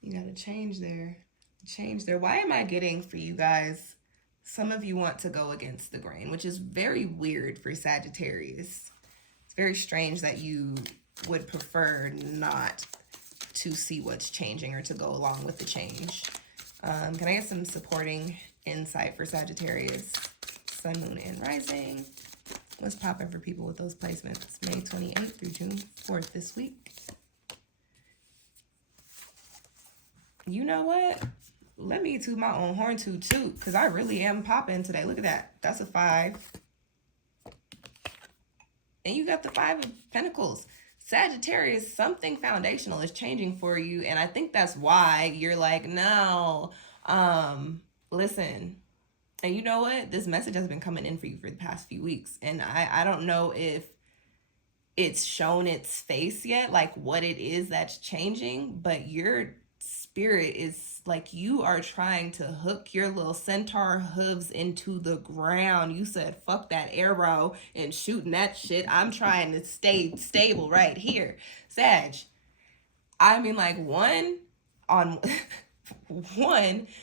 You got to change there. Why am I getting for you guys? Some of you want to go against the grain, which is very weird for Sagittarius. It's very strange that you would prefer not to see what's changing or to go along with the change. Can I get some supporting insight for Sagittarius, Sun, Moon, and Rising? What's popping for people with those placements? May 28th through June 4th this week. You know what? Let me toot my own horn too, because I really am popping today. Look at that. That's a 5. And you got the 5 of Pentacles. Sagittarius, something foundational is changing for you. And I think that's why you're like, no, listen. And you know what? This message has been coming in for you for the past few weeks. And I don't know if it's shown its face yet, like what it is that's changing. But your spirit is like, you are trying to hook your little centaur hooves into the ground. You said, fuck that arrow and shooting that shit. I'm trying to stay stable right here. Sag, I mean, like, one,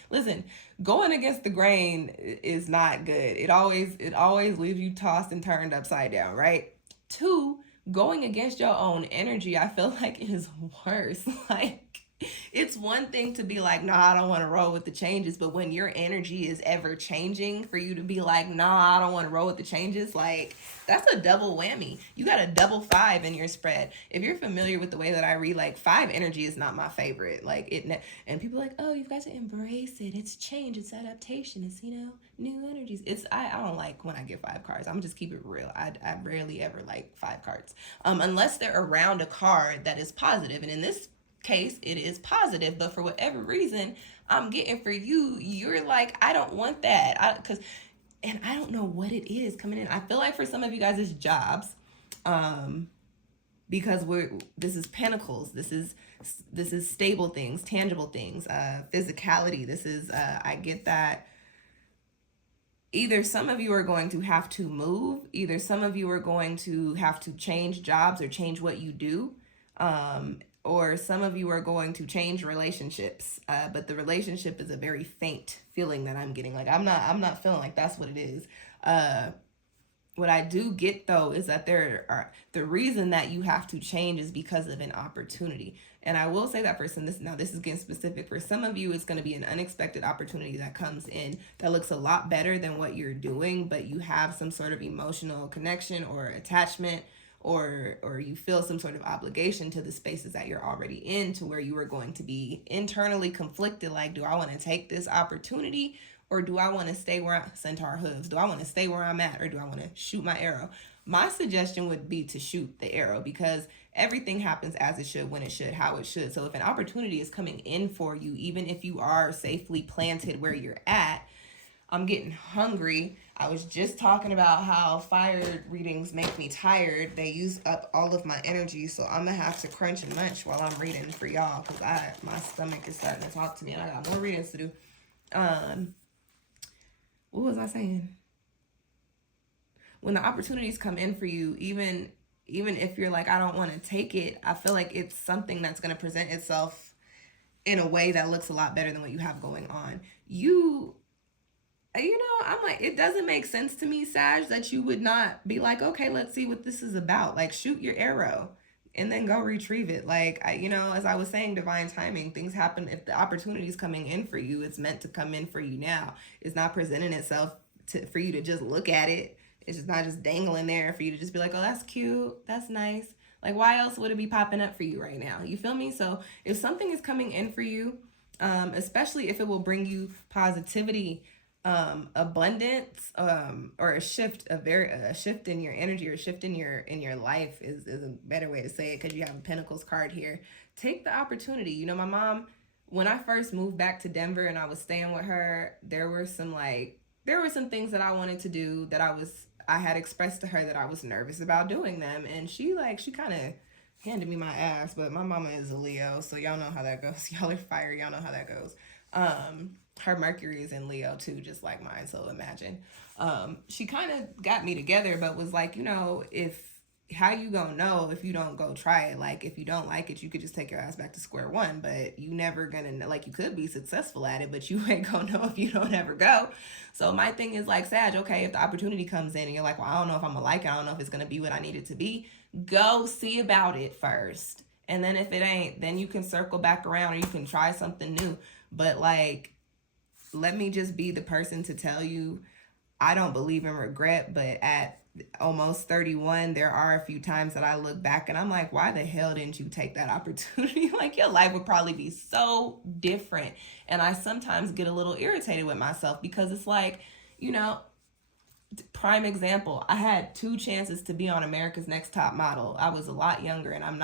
listen, going against the grain is not good. It always leaves you tossed and turned upside down, right? 2, going against your own energy, I feel like is worse. Like, it's one thing to be like, nah, I don't want to roll with the changes. But when your energy is ever changing, for you to be like, nah, I don't want to roll with the changes, like, that's a double whammy. You got a double 5 in your spread. If you're familiar with the way that I read, like, 5 energy is not my favorite. Like, and people are like, oh, you've got to embrace it. It's change. It's adaptation. It's, new energies. I don't like when I get 5 cards. I'm just keep it real. I rarely ever like 5 cards. Unless they're around a card that is positive. And in this case, it is positive, but for whatever reason I'm getting for you, you're like, I don't want that, and I don't know what it is coming in. I feel like for some of you guys it's jobs, because this is Pentacles, this is stable things, tangible things, physicality. This is I get that either some of you are going to have to move, either some of you are going to have to change jobs or change what you do, or some of you are going to change relationships, but the relationship is a very faint feeling that I'm getting. Like, I'm not feeling like that's what it is. What I do get, though, is that the reason that you have to change is because of an opportunity. And I will say that for some, this is getting specific. For some of you, it's going to be an unexpected opportunity that comes in that looks a lot better than what you're doing, but you have some sort of emotional connection or attachment, or you feel some sort of obligation to the spaces that you're already in, to where you are going to be internally conflicted. Like, do I want to take this opportunity, or do I want to stay where centaur hooves? Do I want to stay where I'm at, or do I want to shoot my arrow? My suggestion would be to shoot the arrow, because everything happens as it should, when it should, how it should. So if an opportunity is coming in for you, even if you are safely planted where you're at, I'm getting hungry. I was just talking about how fire readings make me tired. They use up all of my energy, so I'm gonna have to crunch and munch while I'm reading for y'all, because my stomach is starting to talk to me, and I got more readings to do. What was I saying? When the opportunities come in for you, even if you're like, I don't want to take it, I feel like it's something that's going to present itself in a way that looks a lot better than what you have going on. I'm like, it doesn't make sense to me, Sag, that you would not be like, okay, let's see what this is about. Like, shoot your arrow and then go retrieve it. Like, as I was saying, divine timing, things happen. If the opportunity is coming in for you, it's meant to come in for you now. It's not presenting itself for you to just look at it. It's just not just dangling there for you to just be like, oh, that's cute, that's nice. Like, why else would it be popping up for you right now? You feel me? So if something is coming in for you, especially if it will bring you positivity, abundance, or a shift in your energy, or a shift in your life is a better way to say it, because you have a Pentacles card here. Take the opportunity. My mom, when I first moved back to Denver and I was staying with her, there were some things that I wanted to do that I had expressed to her that I was nervous about doing them, and she kind of handed me my ass. But my mama is a Leo, so y'all know how that goes. Y'all are fire, y'all know how that goes. Her Mercury is in Leo too, just like mine, so imagine. She kind of got me together, but was like, how you gonna know if you don't go try it? Like, if you don't like it, you could just take your ass back to square one, but you never gonna know. Like, you could be successful at it, but you ain't gonna know if you don't ever go. So my thing is like, Sag, okay, if the opportunity comes in and you're like, well, I don't know if I'm gonna like it, I don't know if it's gonna be what I need it to be, go see about it first. And then if it ain't, then you can circle back around, or you can try something new. But like, let me just be the person to tell you, I don't believe in regret, but at almost 31, there are a few times that I look back and I'm like, why the hell didn't you take that opportunity? Like, your life would probably be so different. And I sometimes get a little irritated with myself because it's like, you know, prime example, I had 2 chances to be on America's Next Top Model. I was a lot younger, and I am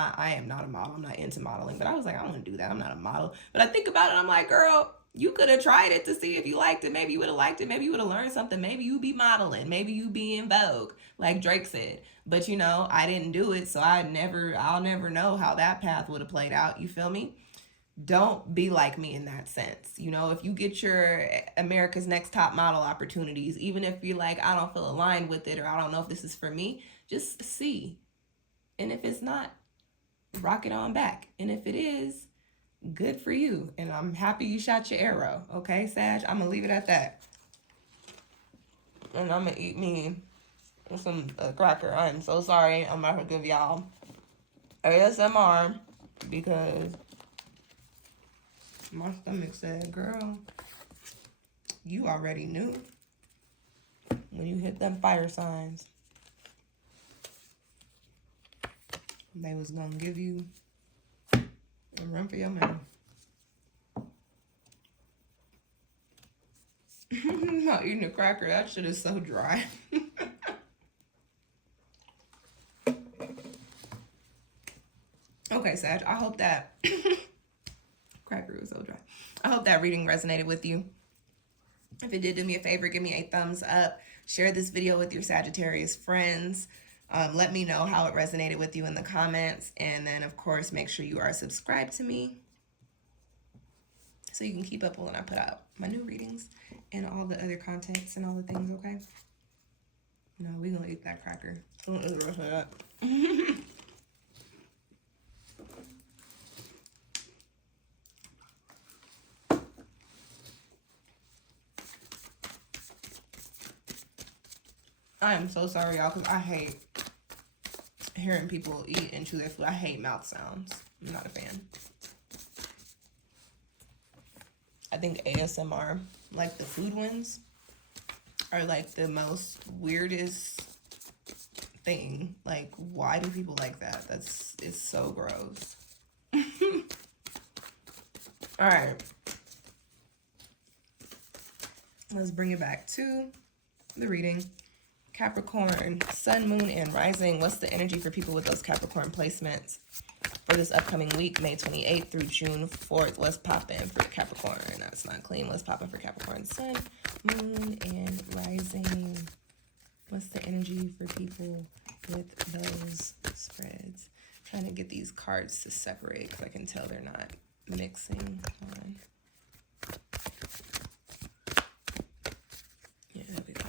not a model. I'm not into modeling, but I was like, I don't want to do that. I'm not a model. But I think about it, I'm like, girl, you could have tried it to see if you liked it. Maybe you would have liked it. Maybe you would have learned something. Maybe you be modeling. Maybe you be in Vogue, like Drake said. But, you know, I didn't do it, so I'll never know how that path would have played out. You feel me? Don't be like me in that sense. You know, if you get your America's Next Top Model opportunities, even if you're like, I don't feel aligned with it, or I don't know if this is for me, just see. And if it's not, rock it on back. And if it is, good for you. And I'm happy you shot your arrow. Okay, Sag? I'm going to leave it at that. And I'm going to eat me some cracker. I'm so sorry. I'm not going to give y'all ASMR because my stomach said, girl, you already knew when you hit them fire signs, they was gonna give you a run for your money. I'm not eating a cracker. That shit is so dry. Okay, Sag, I hope that cracker was so dry. I hope that reading resonated with you. If it did, do me a favor, give me a thumbs up. Share this video with your Sagittarius friends. Let me know how it resonated with you in the comments. And then, of course, make sure you are subscribed to me so you can keep up when I put out my new readings and all the other contents and all the things, okay? No, we're going to eat that cracker. Don't eat the rest of that. I am so sorry, y'all, because I hate hearing people eat and chew their food. I hate mouth sounds. I'm not a fan. I think ASMR, like the food ones, are like the most weirdest thing. Like, why do people like that? It's so gross. All right. Let's bring it back to the reading. Capricorn, sun, moon, and rising. What's the energy for people with those Capricorn placements for this upcoming week, May 28th through June 4th? What's poppin' for Capricorn? That's not clean. What's poppin' for Capricorn? Sun, moon, and rising. What's the energy for people with those spreads? I'm trying to get these cards to separate because I can tell they're not mixing on. Yeah, there we go.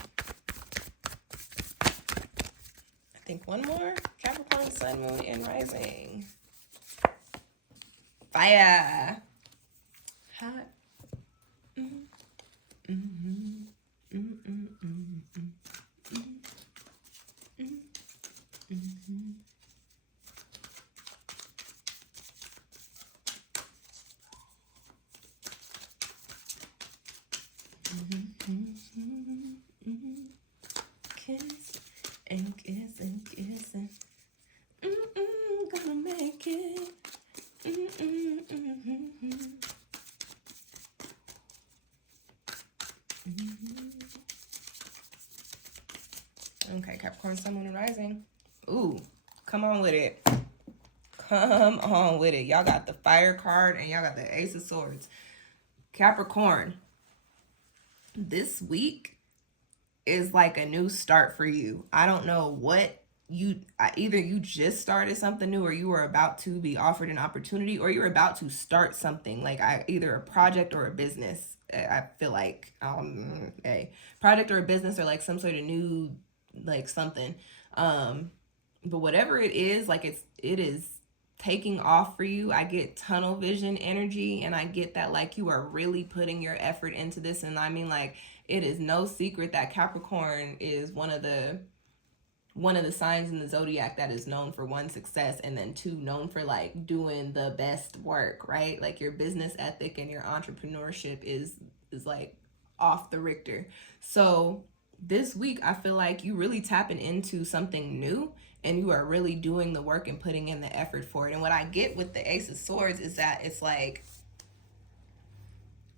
I think one more. Capricorn, sun, moon, and rising. Fire. Hot. Kiss and kiss and kiss and gonna make it. Okay, Capricorn, sun, moon, and rising. Ooh, come on with it. Come on with it. Y'all got the fire card and y'all got the Ace of Swords. Capricorn, this week is like a new start for you. I don't know what either you just started something new or you were about to be offered an opportunity or you're about to start something like either a project or a business. I feel like a project or a business or like some sort of new like something. But whatever it is, like it is taking off for you. I get tunnel vision energy and I get that like you are really putting your effort into this. And I mean, like, it is no secret that Capricorn is one of the signs in the zodiac that is known for one, success, and then two, known for like doing the best work, right? Like your business ethic and your entrepreneurship is like off the Richter. So this week, I feel like you really tapping into something new, and you are really doing the work and putting in the effort for it. And what I get with the Ace of Swords is that it's like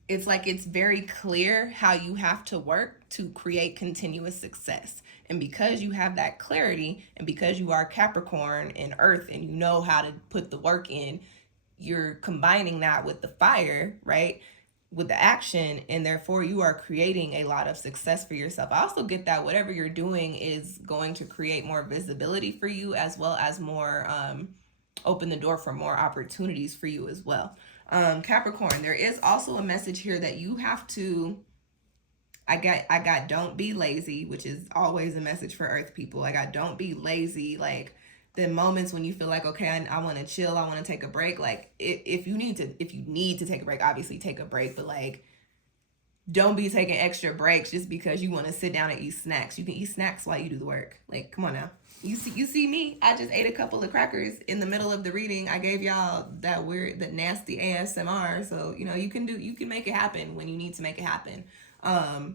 it's very clear how you have to work to create continuous success. And because you have that clarity, and because you are Capricorn and Earth, and you know how to put the work in, you're combining that with the fire, right? With the action, and therefore you are creating a lot of success for yourself. I also get that whatever you're doing is going to create more visibility for you, as well as more open the door for more opportunities for you as well. Capricorn, there is also a message here that you have to, I got don't be lazy, which is always a message for Earth people. I got don't be lazy. Like the moments when you feel like, okay, I want to chill, I want to take a break. Like if you need to take a break, obviously take a break, but like don't be taking extra breaks just because you want to sit down and eat snacks. You can eat snacks while you do the work. Like, come on now. You see me. I just ate a couple of crackers in the middle of the reading. I gave y'all that nasty ASMR. So, you can make it happen when you need to make it happen. I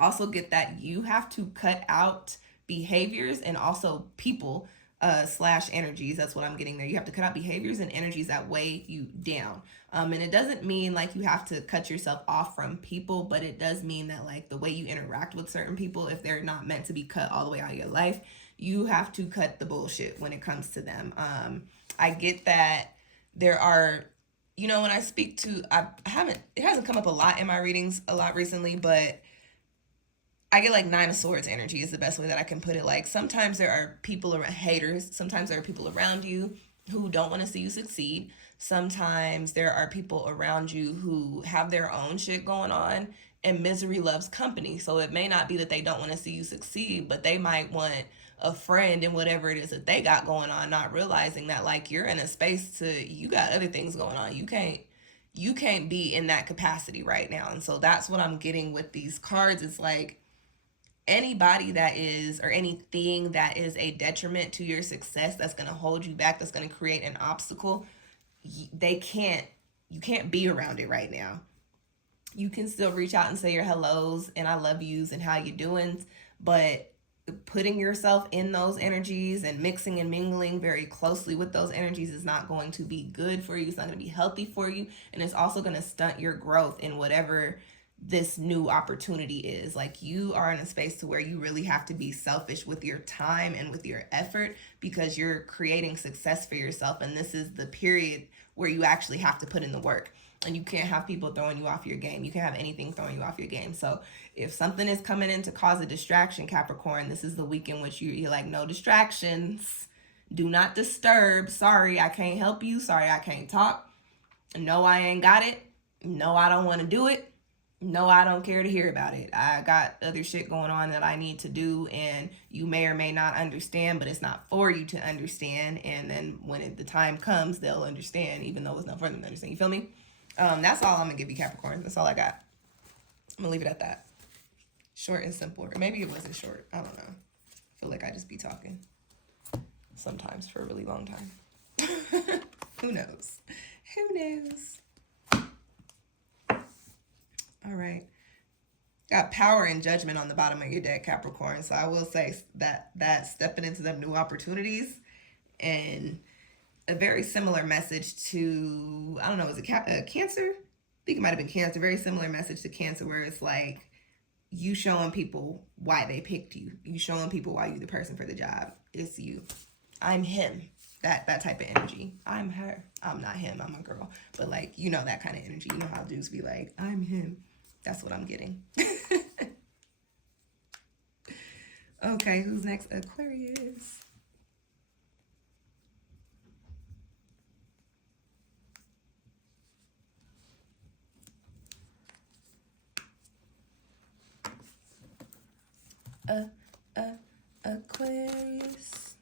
also get that you have to cut out behaviors and also people / energies. That's what I'm getting there. You have to cut out behaviors and energies that weigh you down. And it doesn't mean like you have to cut yourself off from people, but it does mean that like the way you interact with certain people, if they're not meant to be cut all the way out of your life, you have to cut the bullshit when it comes to them. I get that there are, when I speak to, it hasn't come up a lot in my readings a lot recently, but I get like 9 of Swords energy is the best way that I can put it. Like sometimes there are people around, haters. Sometimes there are people around you who don't want to see you succeed. Sometimes there are people around you who have their own shit going on, and misery loves company. So it may not be that they don't want to see you succeed, but they might want a friend in whatever it is that they got going on, not realizing that like you're in a space you got other things going on. You can't be in that capacity right now. And so that's what I'm getting with these cards. It's like anybody that is, or anything that is a detriment to your success, that's going to hold you back, that's going to create an obstacle, you can't be around it right now. You can still reach out and say your hellos and I love yous and how you doing, but putting yourself in those energies and mixing and mingling very closely with those energies is not going to be good for you. It's not going to be healthy for you. And it's also going to stunt your growth in whatever this new opportunity is. Like you are in a space to where you really have to be selfish with your time and with your effort, because you're creating success for yourself. And this is the period where you actually have to put in the work. And you can't have people throwing you off your game. You can't have anything throwing you off your game. So if something is coming in to cause a distraction, Capricorn, this is the week in which you're like, no distractions. Do not disturb. Sorry, I can't help you. Sorry, I can't talk. No, I ain't got it. No, I don't want to do it. No, I don't care to hear about it. I got other shit going on that I need to do, and you may or may not understand, but it's not for you to understand. And then when the time comes, they'll understand, even though it's not for them to understand. You feel me? That's all I'm going to give you, Capricorn. That's all I got. I'm going to leave it at that. Short and simple. Or maybe it wasn't short. I don't know. I feel like I just be talking sometimes for a really long time. Who knows? Who knows? All right. Got power and judgment on the bottom of your deck, Capricorn. So I will say that stepping into them new opportunities, and a very similar message to, I don't know, was it Cancer? I think it might have been Cancer. Very similar message to Cancer, where it's like you showing people why they picked you. You showing people why you're the person for the job. It's you. I'm him. That type of energy. I'm her. I'm not him. I'm a girl. But like, that kind of energy. You know how dudes be like, I'm him. That's what I'm getting. Okay, who's next? Aquarius. Aquarius.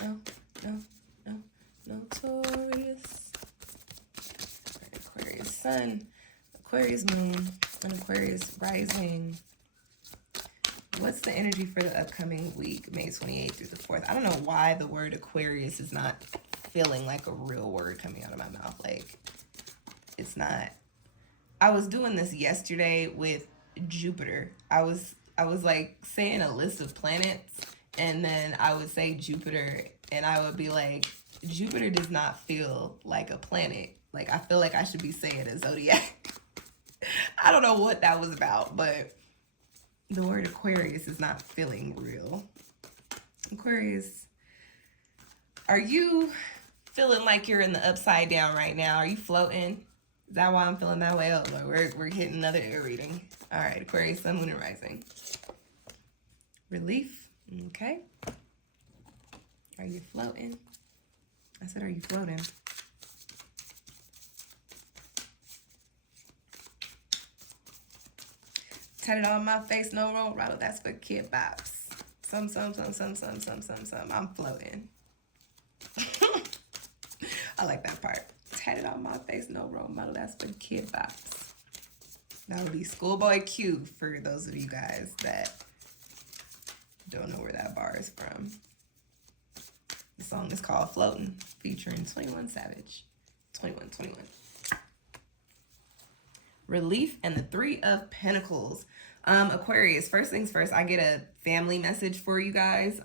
No, Taurus. Aquarius sun, Aquarius moon, and Aquarius rising. What's the energy for the upcoming week, May 28th through the 4th? I don't know why the word Aquarius is not feeling like a real word coming out of my mouth. Like, it's not. I was doing this yesterday with Jupiter. I was like saying a list of planets, and then I would say Jupiter, and I would be like, Jupiter does not feel like a planet. Like, I feel like I should be saying a zodiac. I don't know what that was about, but the word Aquarius is not feeling real. Aquarius, are you feeling like you're in the upside down right now? Are you floating? Is that why I'm feeling that way? Oh, Lord, we're hitting another air reading. All right, Aquarius, Sun, Moon, and Rising. Relief. Okay. Are you floating? I said, are you floating? Tatted on my face, no role model. That's for kid bops. Some. I'm floating. I like that part. Tatted on my face, no role model. That's for kid bops. That would be Schoolboy Q for those of you guys that don't know where that bar is from. The song is called Floatin', featuring 21 Savage. 21. Relief and the Three of Pentacles. Aquarius, first things first, I get a family message for you guys.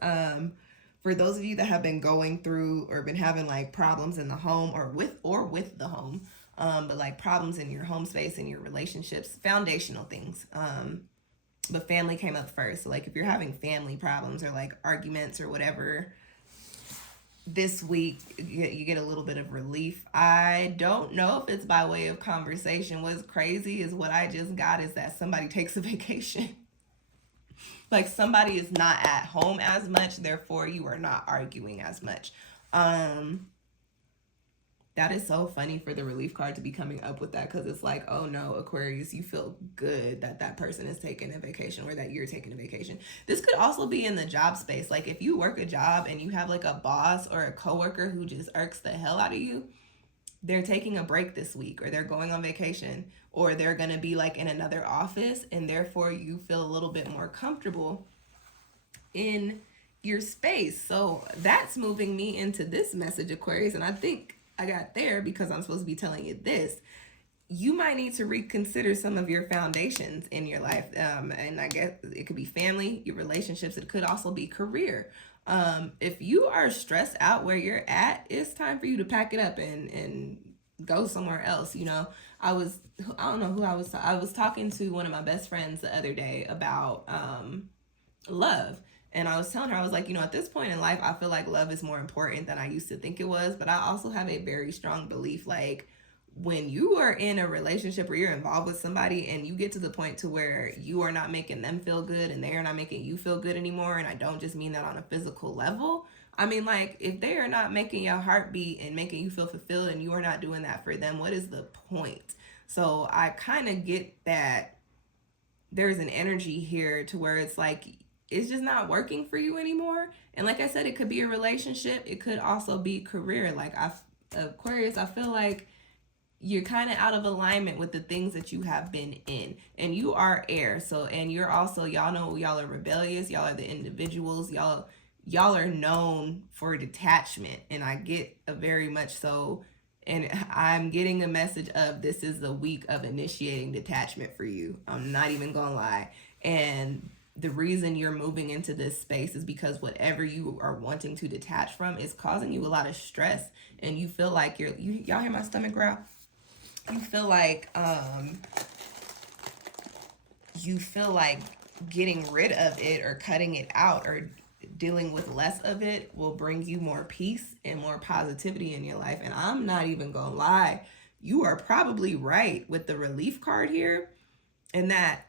For those of you that have been going through or been having like problems in the home or with the home, but like problems in your home space and your relationships, foundational things. But family came up first. So like if you're having family problems or like arguments or whatever, this week you get a little bit of relief. I don't know if it's by way of conversation. What's crazy is what I just got is that somebody takes a vacation. Like somebody is not at home as much, therefore you are not arguing as much. That is so funny for the relief card to be coming up with that, because it's like, oh no, Aquarius, you feel good that that person is taking a vacation or that you're taking a vacation. This could also be in the job space. Like if you work a job and you have like a boss or a coworker who just irks the hell out of you, they're taking a break this week, or they're going on vacation, or they're going to be like in another office, and therefore you feel a little bit more comfortable in your space. So that's moving me into this message, Aquarius, and I think I got there because I'm supposed to be telling you this. You might need to reconsider some of your foundations in your life. And I guess it could be family, your relationships. It could also be career. If you are stressed out where you're at, it's time for you to pack it up and go somewhere else. You know, I don't know who I was talking to one of my best friends the other day about love. And I was telling her, I was like, you know, at this point in life, I feel like love is more important than I used to think it was. But I also have a very strong belief, like when you are in a relationship or you're involved with somebody and you get to the point to where you are not making them feel good and they are not making you feel good anymore. And I don't just mean that on a physical level. I mean, like if they are not making your heart beat and making you feel fulfilled and you are not doing that for them, what is the point? So I kind of get that there's an energy here to where it's like, it's just not working for you anymore. And like I said, it could be a relationship. It could also be career. Like Aquarius, I feel like you're kind of out of alignment with the things that you have been in. And you are air. So, and you're also, y'all know, y'all are rebellious. Y'all are the individuals. Y'all are known for detachment. And I get a very much so. And I'm getting a message of this is the week of initiating detachment for you. I'm not even gonna lie. And the reason you're moving into this space is because whatever you are wanting to detach from is causing you a lot of stress, and you feel like y'all hear my stomach growl? You feel like getting rid of it or cutting it out or dealing with less of it will bring you more peace and more positivity in your life. And I'm not even gonna lie, you are probably right with the relief card here, and that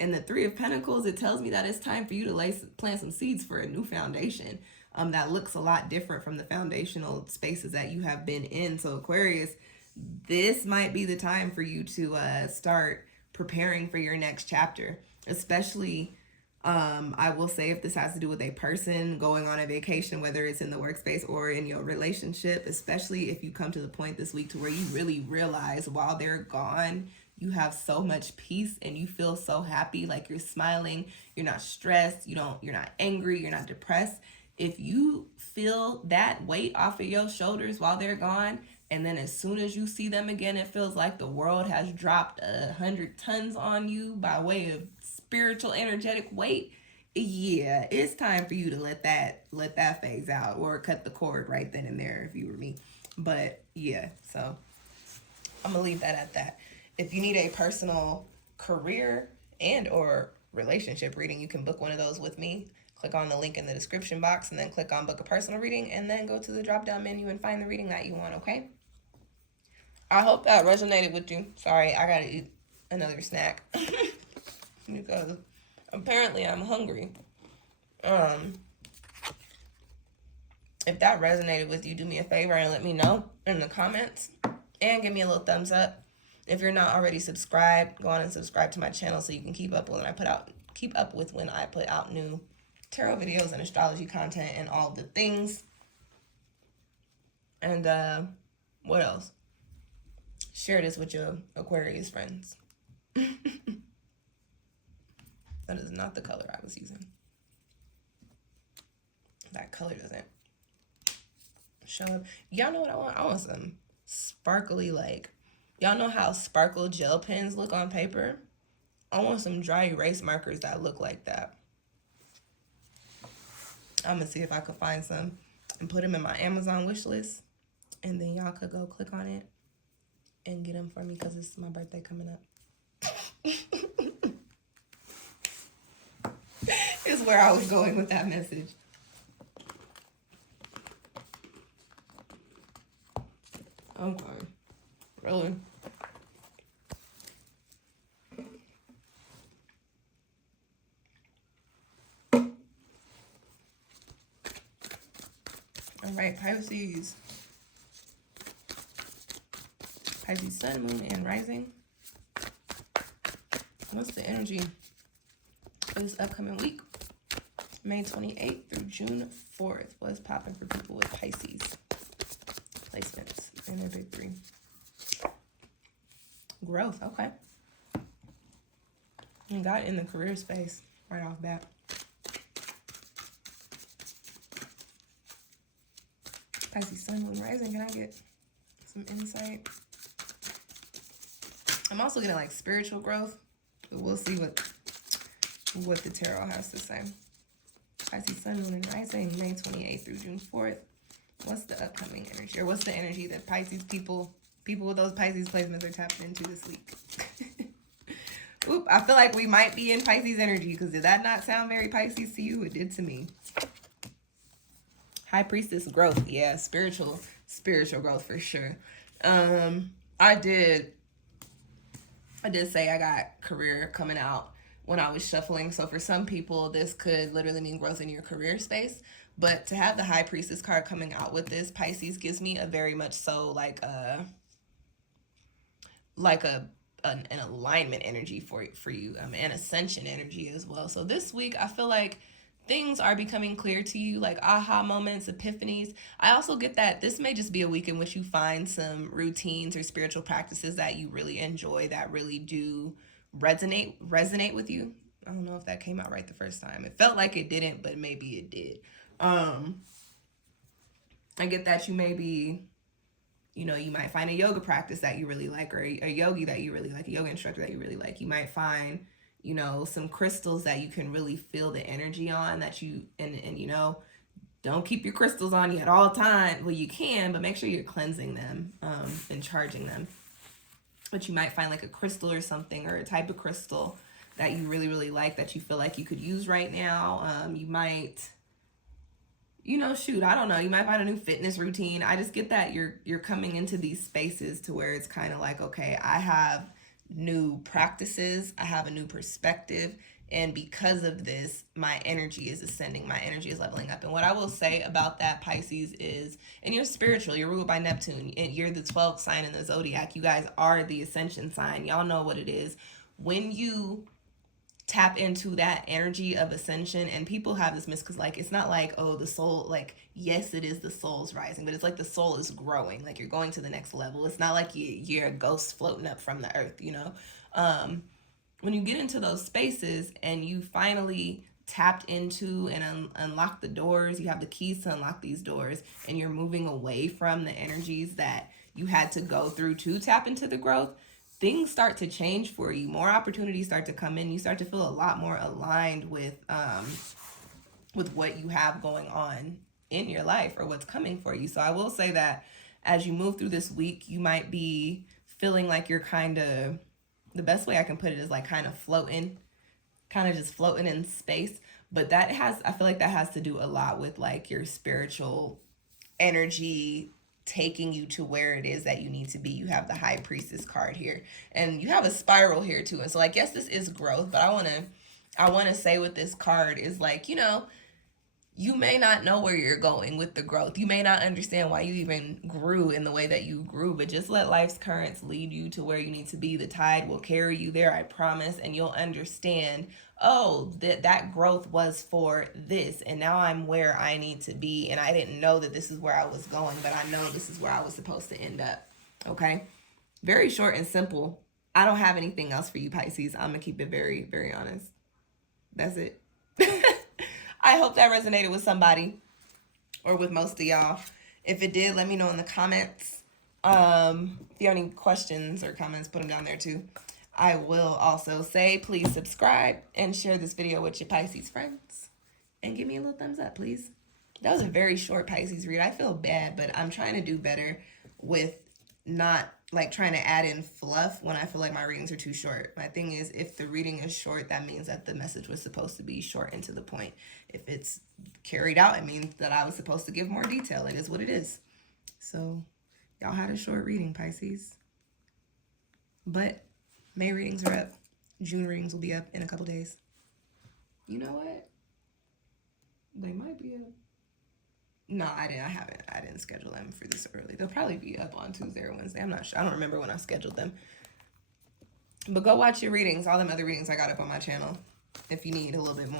and the Three of Pentacles, it tells me that it's time for you to plant some seeds for a new foundation that looks a lot different from the foundational spaces that you have been in. So Aquarius, this might be the time for you to start preparing for your next chapter, especially I will say if this has to do with a person going on a vacation, whether it's in the workspace or in your relationship, especially if you come to the point this week to where you really realize while they're gone, you have so much peace and you feel so happy, like you're smiling, you're not stressed, you're not angry, you're not depressed. If you feel that weight off of your shoulders while they're gone And then as soon as you see them again, it feels like the world has dropped 100 tons on you by way of spiritual energetic weight. Yeah, it's time for you to let that phase out, or cut the cord right then and there if you were me. But yeah, so I'm gonna leave that at that. If you need a personal career and or relationship reading, you can book one of those with me. Click on the link in the description box and then click on book a personal reading, and then go to the drop down menu and find the reading that you want. Okay, I hope that resonated with you. Sorry, I gotta eat another snack because apparently I'm hungry. If that resonated with you, do me a favor and let me know in the comments, and give me a little thumbs up. If you're not already subscribed, go on and subscribe to my channel so you can keep up with when I put out new tarot videos and astrology content and all the things. And what else? Share this with your Aquarius friends. That is not the color I was using. That color doesn't show up. Y'all know what I want? I want some sparkly, like, y'all know how sparkle gel pens look on paper? I want some dry erase markers that look like that. I'm gonna see if I could find some and put them in my Amazon wish list, and then y'all could go click on it and get them for me because it's my birthday coming up. Is where I was going with that message. Okay. Really? All right, Pisces. Pisces sun, moon, and rising. What's the energy for this upcoming week? May 28th through June 4th. What's popping for people with Pisces placements in their big three? Growth, okay. And got in the career space right off bat. Pisces sun, moon, rising. Can I get some insight? I'm also getting like spiritual growth, but we'll see what the tarot has to say. Pisces sun, moon, and rising, May 28th through June 4th. What's the upcoming energy, or what's the energy that Pisces people with those Pisces placements are tapped into this week? Oop, I feel like we might be in Pisces energy, because did that not sound very Pisces to you? It did to me. High Priestess growth. Yeah, spiritual growth for sure. I did say I got career coming out when I was shuffling. So for some people, this could literally mean growth in your career space. But to have the High Priestess card coming out with this, Pisces, gives me a very much so like an alignment energy for you, and ascension energy as well. So this week, I feel like things are becoming clear to you, like aha moments, epiphanies. I also get that this may just be a week in which you find some routines or spiritual practices that you really enjoy, that really do resonate with you. I don't know if that came out right the first time. It felt like it didn't, but maybe it did. I get that you may be, you might find a yoga practice that you really like, or a yogi that you really like, a yoga instructor that you really like. You might find, some crystals that you can really feel the energy on, that you, and don't keep your crystals on you at all times. Well, you can, but make sure you're cleansing them, and charging them. But you might find like a crystal or something, or a type of crystal that you really, really like, that you feel like you could use right now. You might, I don't know. You might find a new fitness routine. I just get that you're coming into these spaces to where it's kind of like, okay, I have new practices, I have a new perspective, and because of this, my energy is ascending, my energy is leveling up. And what I will say about that, Pisces, is, and you're spiritual, you're ruled by Neptune, and you're the 12th sign in the zodiac. You guys are the ascension sign. Y'all know what it is. When you tap into that energy of ascension, and people have this because like, it's not like, oh, the soul, like, yes, it is the soul's rising, but it's like the soul is growing, like you're going to the next level. It's not like you're a ghost floating up from the earth. When you get into those spaces and you finally tapped into and unlock the doors, you have the keys to unlock these doors, and you're moving away from the energies that you had to go through to tap into the growth, things start to change for you. More opportunities start to come in. You start to feel a lot more aligned with what you have going on in your life or what's coming for you. So I will say that as you move through this week, you might be feeling like you're kind of, the best way I can put it is like kind of floating, kind of just floating in space. But that has, I feel like that has to do a lot with like your spiritual energy taking you to where it is that you need to be. You have the High Priestess card here, and you have a spiral here too. And so I guess this is growth, but I want to say with this card is like, you know, you may not know where you're going with the growth. You may not understand why you even grew in the way that you grew, but just let life's currents lead you to where you need to be. The tide will carry you there, I promise, and you'll understand, oh, that growth was for this, and now I'm where I need to be, and I didn't know that this is where I was going, but I know this is where I was supposed to end up, okay? Very short and simple. I don't have anything else for you, Pisces. I'm going to keep it very, very honest. That's it. I hope that resonated with somebody or with most of y'all. If it did, let me know in the comments. If you have any questions or comments, put them down there too. I will also say, please subscribe and share this video with your Pisces friends. And give me a little thumbs up, please. That was a very short Pisces read. I feel bad, but I'm trying to do better with not like trying to add in fluff when I feel like my readings are too short. My thing is, if the reading is short, that means that the message was supposed to be short and to the point. If it's carried out, it means that I was supposed to give more detail. It is what it is. So y'all had a short reading, Pisces. But May readings are up. June readings will be up in a couple days. You know what? They might be up. No, I didn't schedule them for this early. They'll probably be up on Tuesday or Wednesday. I'm not sure. I don't remember when I scheduled them. But go watch your readings. All them other readings I got up on my channel. If you need a little bit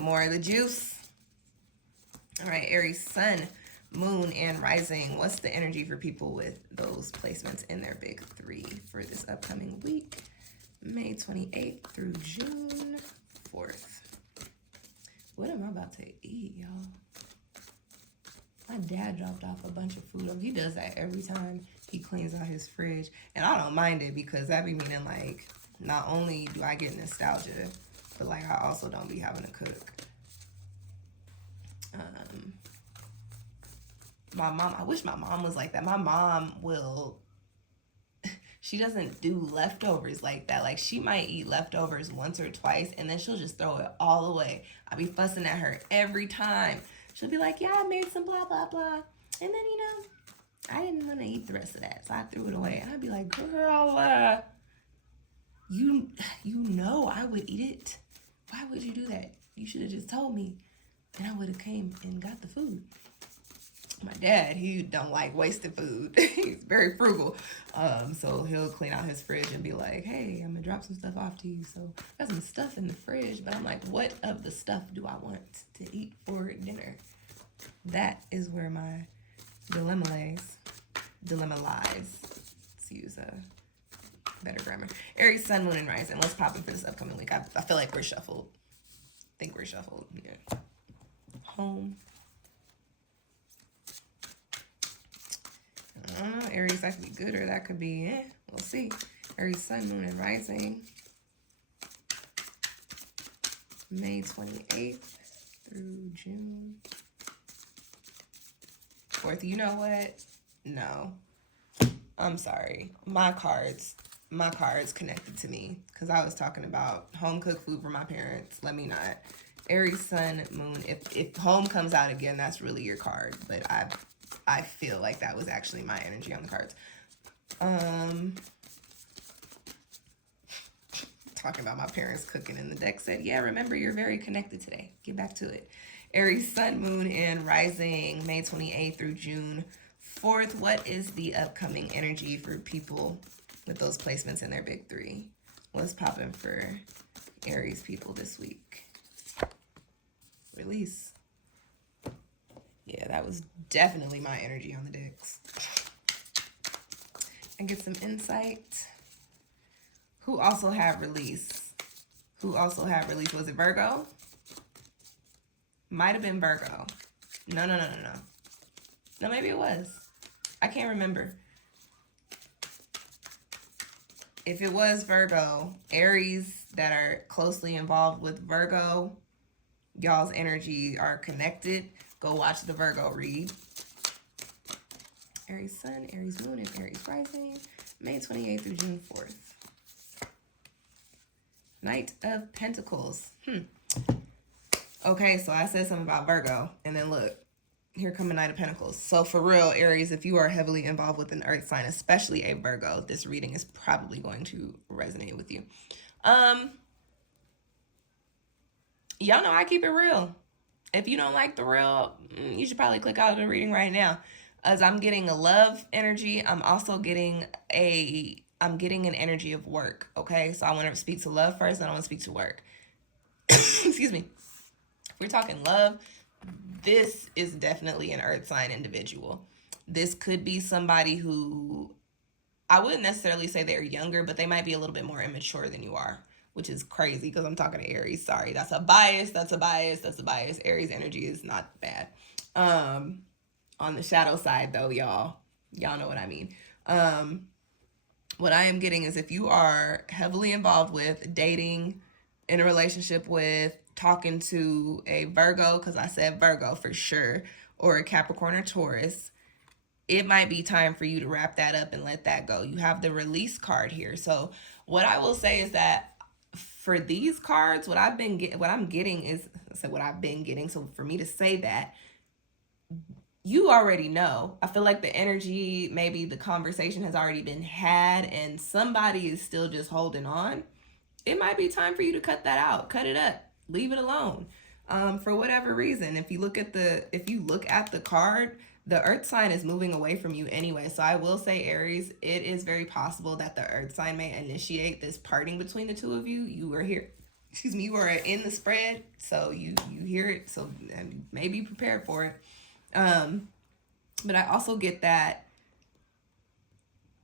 more of the juice. All right, Aries, Sun, Moon, and Rising. What's the energy for people with those placements in their big three for this upcoming week? May 28th through June 4th. What am I about to eat, y'all? My dad dropped off a bunch of food. He does that every time he cleans out his fridge. And I don't mind it because that be meaning, like, not only do I get nostalgia, but, like, I also don't be having to cook. My mom, I wish my mom was like that. My mom will, she doesn't do leftovers like that. Like, she might eat leftovers once or twice, and then she'll just throw it all away. I be fussing at her every time. She'll be like, yeah, I made some blah, blah, blah. And then, you know, I didn't want to eat the rest of that, so I threw it away. And I'd be like, girl, you know I would eat it. Why would you do that? You should have just told me, and I would have came and got the food. My dad, he don't like wasted food. He's very frugal. So he'll clean out his fridge and be like, hey, I'm going to drop some stuff off to you. So I got some stuff in the fridge, but I'm like, what of the stuff do I want to eat for dinner? That is where my dilemma lies. Let's use a better grammar. Aries, Sun, Moon, and Rising. Let's pop in for this upcoming week. I feel like we're shuffled. I think we're shuffled. Yeah. Home. Aries, that could be good or that could be we'll see. Aries, Sun, Moon, and Rising. May 28th through June 4th. You know what? No. I'm sorry. My cards connected to me because I was talking about home cooked food for my parents. Let me not. Aries, Sun, Moon. If home comes out again, that's really your card. But I feel like that was actually my energy on the cards. Talking about my parents cooking, and the deck said, yeah, remember, you're very connected today. Get back to it. Aries, Sun, Moon, and Rising, May 28th through June 4th. What is the upcoming energy for people with those placements in their big three? What's popping for Aries people this week? Release. Yeah, that was definitely my energy on the decks. And get some insight. Who also had release? Was it Virgo? Might have been Virgo. No, maybe it was. I can't remember. If it was Virgo, Aries that are closely involved with Virgo, y'all's energy are connected. Go watch the Virgo read. Aries Sun, Aries Moon, and Aries Rising, May 28th through June 4th. Knight of Pentacles. Okay, so I said something about Virgo, and then look, here come a Knight of Pentacles. So for real, Aries, if you are heavily involved with an earth sign, especially a Virgo, this reading is probably going to resonate with you. Y'all know I keep it real. If you don't like the real, you should probably click out of the reading right now. As I'm getting a love energy, I'm also getting an energy of work, okay? So I want to speak to love first, then I want to speak to work. Excuse me. If we're talking love, this is definitely an earth sign individual. This could be somebody who, I wouldn't necessarily say they're younger, but they might be a little bit more immature than you are, which is crazy because I'm talking to Aries. Sorry, that's a bias. Aries energy is not bad. On the shadow side, though, y'all know what I mean. What I am getting is if you are heavily involved with dating, in a relationship with, talking to a Virgo, because I said Virgo for sure, or a Capricorn or Taurus, it might be time for you to wrap that up and let that go. You have the release card here. So what I will say is that for these cards, what I'm getting is, so for me to say that, you already know. I feel like the energy, maybe the conversation has already been had and somebody is still just holding on. It might be time for you to cut that out. Cut it up. Leave it alone. For whatever reason, if you look at the card, the earth sign is moving away from you anyway. So I will say, Aries, it is very possible that the earth sign may initiate this parting between the two of you. You are here. You are in the spread, so you hear it. So maybe prepared for it. But I also get that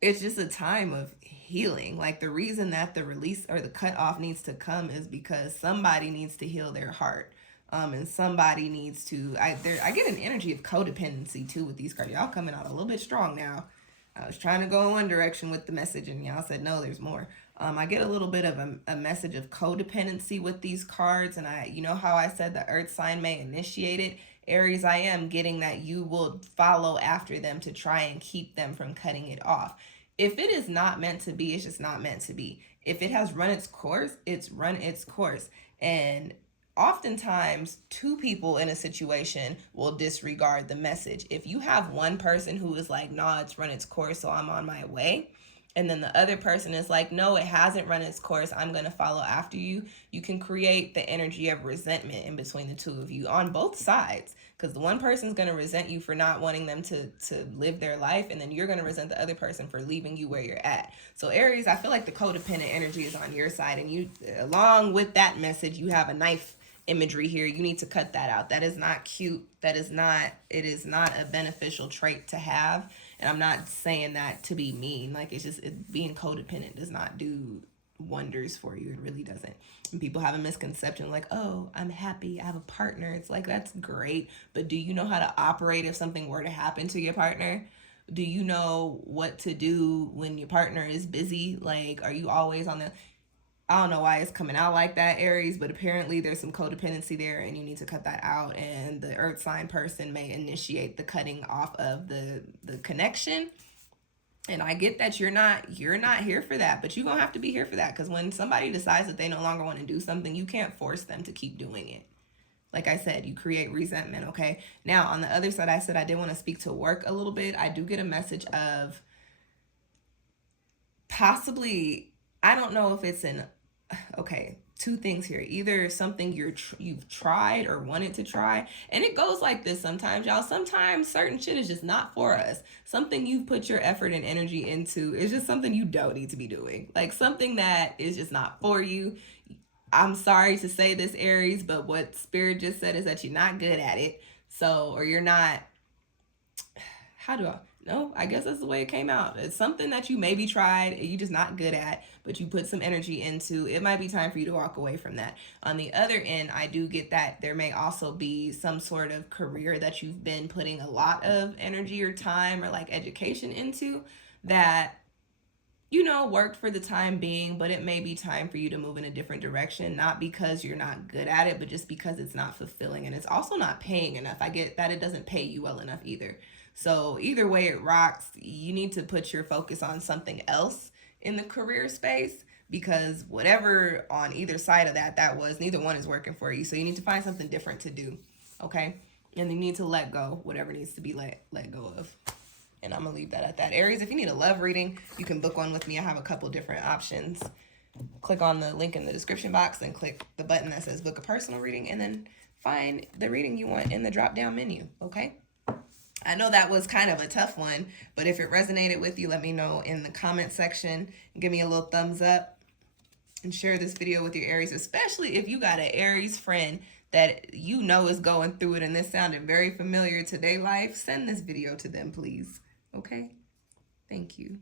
it's just a time of healing. Like the reason that the release or the cutoff needs to come is because somebody needs to heal their heart. And somebody needs to, I get an energy of codependency too with these cards. Y'all coming out a little bit strong now. I was trying to go in one direction with the message and y'all said, no, there's more. I get a little bit of a message of codependency with these cards. And you know how I said the earth sign may initiate it? Aries, I am getting that you will follow after them to try and keep them from cutting it off. If it is not meant to be, it's just not meant to be. If it has run its course, it's run its course. And oftentimes, two people in a situation will disregard the message. If you have one person who is like, nah, it's run its course, so I'm on my way, and then the other person is like, no, it hasn't run its course, I'm going to follow after you, you can create the energy of resentment in between the two of you on both sides. Because the one person's going to resent you for not wanting them to live their life, and then you're going to resent the other person for leaving you where you're at. So Aries, I feel like the codependent energy is on your side, and you, along with that message, you have a knife imagery here. You need to cut that out. That is not cute. It is not a beneficial trait to have. And I'm not saying that to be mean. Like, it's just, being codependent does not do wonders for you. It really doesn't. And people have a misconception like, oh, I'm happy, I have a partner. It's like, that's great. But do you know how to operate if something were to happen to your partner? Do you know what to do when your partner is busy? Like, are you always on the... I don't know why it's coming out like that, Aries, but apparently there's some codependency there and you need to cut that out. And the earth sign person may initiate the cutting off of the connection. And I get that you're not here for that, but you're going to have to be here for that, because when somebody decides that they no longer want to do something, you can't force them to keep doing it. Like I said, you create resentment, okay? Now, on the other side, I said I did want to speak to work a little bit. I do get a message of possibly, I don't know if it's okay, two things here. Either something you've tried or wanted to try, and it goes like this sometimes, y'all. Sometimes certain shit is just not for us. Something you've put your effort and energy into is just something you don't need to be doing. Like something that is just not for you. I'm sorry to say this, Aries, but what Spirit just said is that you're not good at it. So, or you're not, no, I guess that's the way it came out. It's something that you maybe tried and you're just not good at, but you put some energy into, it might be time for you to walk away from that. On the other end, I do get that there may also be some sort of career that you've been putting a lot of energy or time or like education into that, you know, worked for the time being, but it may be time for you to move in a different direction, not because you're not good at it, but just because it's not fulfilling, and it's also not paying enough. I get that it doesn't pay you well enough either. So either way it rocks, you need to put your focus on something else in the career space, because whatever on either side of that was, neither one is working for you. So you need to find something different to do, okay? And you need to let go whatever needs to be let go of. And I'm going to leave that at that. Aries, if you need a love reading, you can book one with me. I have a couple different options. Click on the link in the description box and click the button that says book a personal reading, and then find the reading you want in the drop down menu, okay? I know that was kind of a tough one, but if it resonated with you, let me know in the comment section. Give me a little thumbs up and share this video with your Aries, especially if you got an Aries friend that you know is going through it and this sounded very familiar to their life. Send this video to them, please. Okay? Thank you.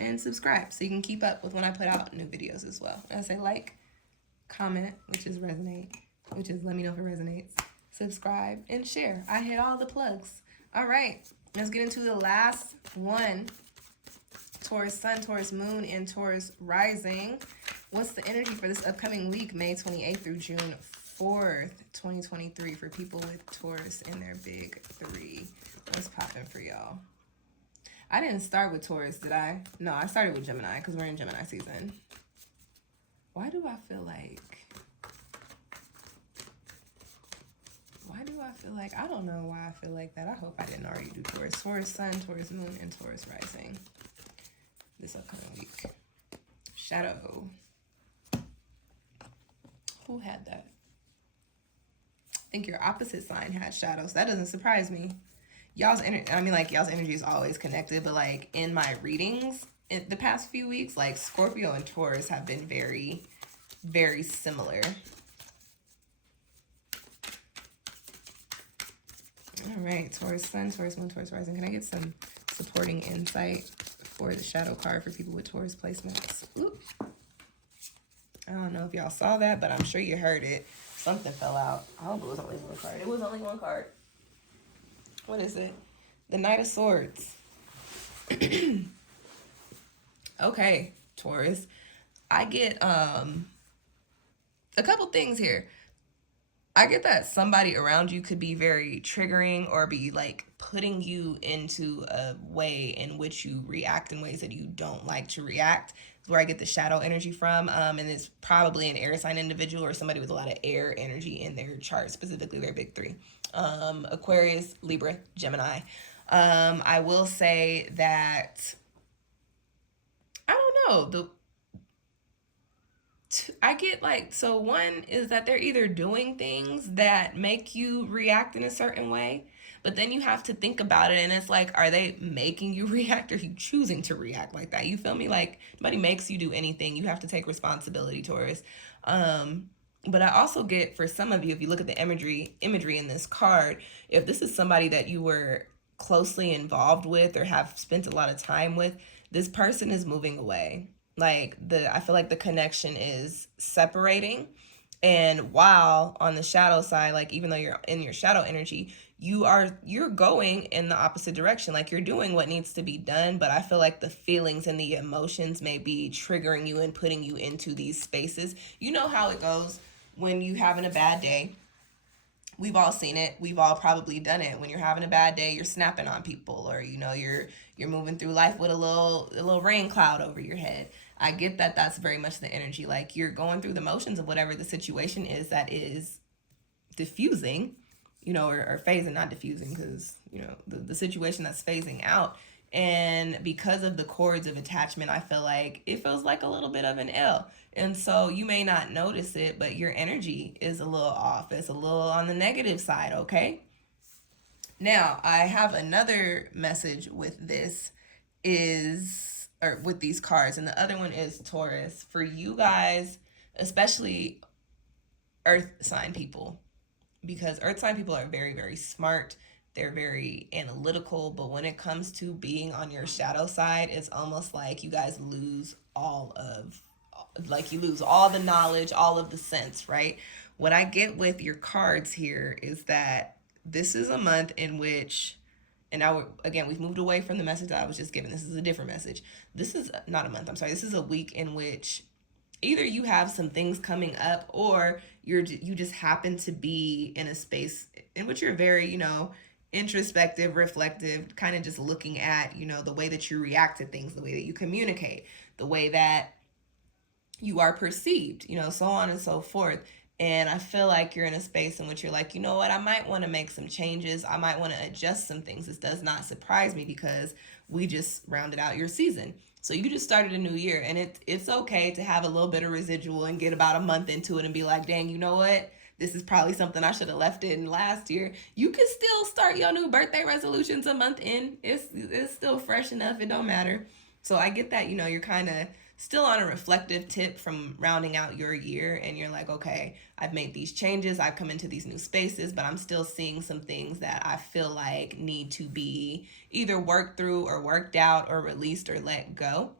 And subscribe so you can keep up with when I put out new videos as well. I say like, comment, which is resonate, which is let me know if it resonates. Subscribe and share. I hit all the plugs. All right, let's get into the last one. Taurus Sun, Taurus Moon, and Taurus Rising. What's the energy for this upcoming week, May 28th through June 4th, 2023, for people with Taurus in their big three? What's popping for y'all? I didn't start with Taurus, did I? No, I started with Gemini because we're in Gemini season. Why do I feel like... I don't know why I feel like that. I hope I didn't already do Taurus. Taurus Sun, Taurus Moon, and Taurus Rising this upcoming week. Shadow. Who had that? I think your opposite sign had shadows. That doesn't surprise me. Y'all's energy, y'all's energy is always connected, but like in my readings in the past few weeks, like Scorpio and Taurus have been very, very similar. All right, Taurus Sun, Taurus Moon, Taurus Rising. Can I get some supporting insight for the shadow card for people with Taurus placements? Oop. I don't know if y'all saw that, but I'm sure you heard it. Something fell out. I hope it was only one card. It was only one card. What is it? The Knight of Swords. Okay, Taurus. I get a couple things here. I get that somebody around you could be very triggering or be like putting you into a way in which you react in ways that you don't like to react. That's where I get the shadow energy from. And it's probably an air sign individual or somebody with a lot of air energy in their chart, specifically their big three. Aquarius, Libra, Gemini. I will say that, I don't know, I get like, so one is that they're either doing things that make you react in a certain way, but then you have to think about it and it's like, are they making you react or are you choosing to react like that? You feel me? Like nobody makes you do anything. You have to take responsibility, Taurus. But I also get, for some of you, if you look at the imagery in this card, if this is somebody that you were closely involved with or have spent a lot of time with, this person is moving away. Like I feel like the connection is separating. And while on the shadow side, like even though you're in your shadow energy, you're going in the opposite direction. Like you're doing what needs to be done, but I feel like the feelings and the emotions may be triggering you and putting you into these spaces. You know how it goes when you having a bad day. We've all seen it. We've all probably done it. When you're having a bad day, you're snapping on people, or you know, you're moving through life with a little rain cloud over your head. I get that that's very much the energy. Like you're going through the motions of whatever the situation is that is diffusing, you know, or phasing, not diffusing, because, you know, the situation that's phasing out. And because of the cords of attachment, I feel like it feels like a little bit of an L. And so you may not notice it, but your energy is a little off. It's a little on the negative side, okay? Now, I have another message with this or with these cards, and the other one is Taurus. For you guys, especially earth sign people, because earth sign people are very, very smart. They're very analytical, but when it comes to being on your shadow side, it's almost like you guys lose all the knowledge, all of the sense, right? What I get with your cards here is that this is a month in which, and now again, we've moved away from the message that I was just giving. This is a different message. This is not a month, I'm sorry. This is a week in which either you have some things coming up, or you just happen to be in a space in which you're very, introspective, reflective, kind of just looking at, the way that you react to things, the way that you communicate, the way that you are perceived, so on and so forth. And I feel like you're in a space in which you're like, you know what, I might want to make some changes. I might want to adjust some things. This does not surprise me because we just rounded out your season. So you just started a new year, and it's okay to have a little bit of residual and get about a month into it and be like, dang, you know what? This is probably something I should have left in last year. You can still start your new birthday resolutions a month in. It's still fresh enough. It don't matter. So I get that, you're kind of still on a reflective tip from rounding out your year, and you're like, okay, I've made these changes, I've come into these new spaces, but I'm still seeing some things that I feel like need to be either worked through or worked out or released or let go.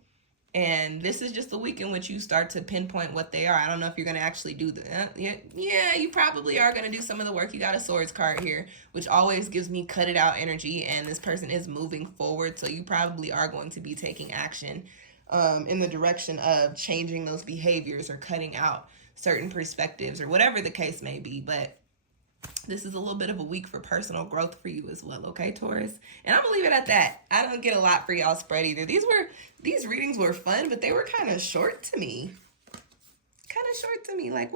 And this is just the week in which you start to pinpoint what they are. I don't know if you're going to actually do yeah, you probably are going to do some of the work. You got a swords card here, which always gives me cut it out energy, and this person is moving forward, so you probably are going to be taking action in the direction of changing those behaviors or cutting out certain perspectives or whatever the case may be. But this is a little bit of a week for personal growth for you as well, okay, Taurus? And I'm gonna leave it at that. I don't get a lot for y'all spread either. These readings were fun, but they were kind of short to me. Like,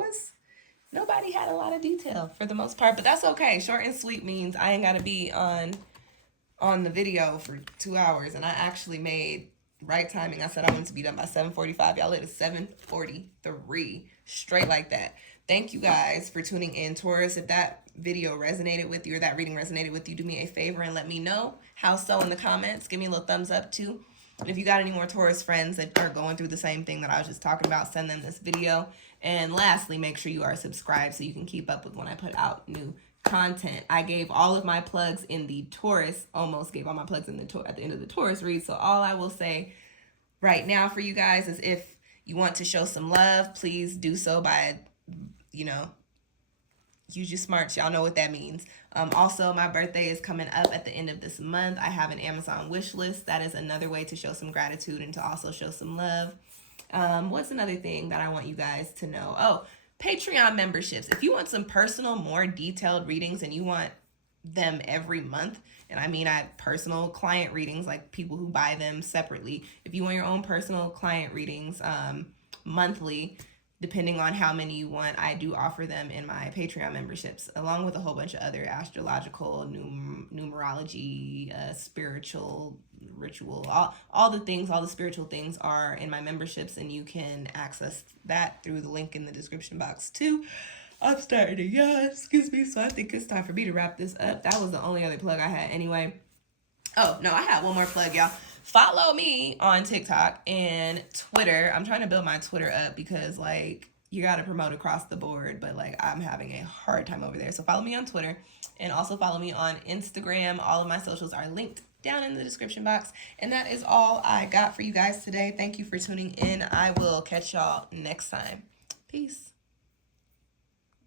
nobody had a lot of detail for the most part, but that's okay. Short and sweet means I ain't gotta be on the video for 2 hours, and I actually made right timing. I said I wanted to be done by 7:45. Y'all, it is 7:43, straight like that. Thank you guys for tuning in, Taurus. If that video resonated with you or that reading resonated with you, do me a favor and let me know how so in the comments. Give me a little thumbs up too. And if you got any more Taurus friends that are going through the same thing that I was just talking about, send them this video. And lastly, make sure you are subscribed so you can keep up with when I put out new content. I gave all of my plugs in the Taurus, almost gave all my plugs in at the end of the Taurus read. So all I will say right now for you guys is, if you want to show some love, please do so by, use your smarts. Y'all know what that means. Also, my birthday is coming up at the end of this month. I have an Amazon wish list. That is another way to show some gratitude and to also show some love. What's another thing that I want you guys to know? Oh, Patreon memberships. If you want some personal, more detailed readings and you want them every month, and I mean, I have personal client readings, like people who buy them separately. If you want your own personal client readings monthly, depending on how many you want, I do offer them in my Patreon memberships, along with a whole bunch of other astrological, numerology, spiritual, ritual, all the things, all the spiritual things are in my memberships, and you can access that through the link in the description box too. I'm starting to yawn, excuse me, so I think it's time for me to wrap this up. That was the only other plug I had anyway. Oh, no, I had one more plug, y'all. Follow me on TikTok and Twitter. I'm trying to build my Twitter up because, you got to promote across the board, but, I'm having a hard time over there. So follow me on Twitter, and also follow me on Instagram. All of my socials are linked down in the description box. And that is all I got for you guys today. Thank you for tuning in. I will catch y'all next time. Peace.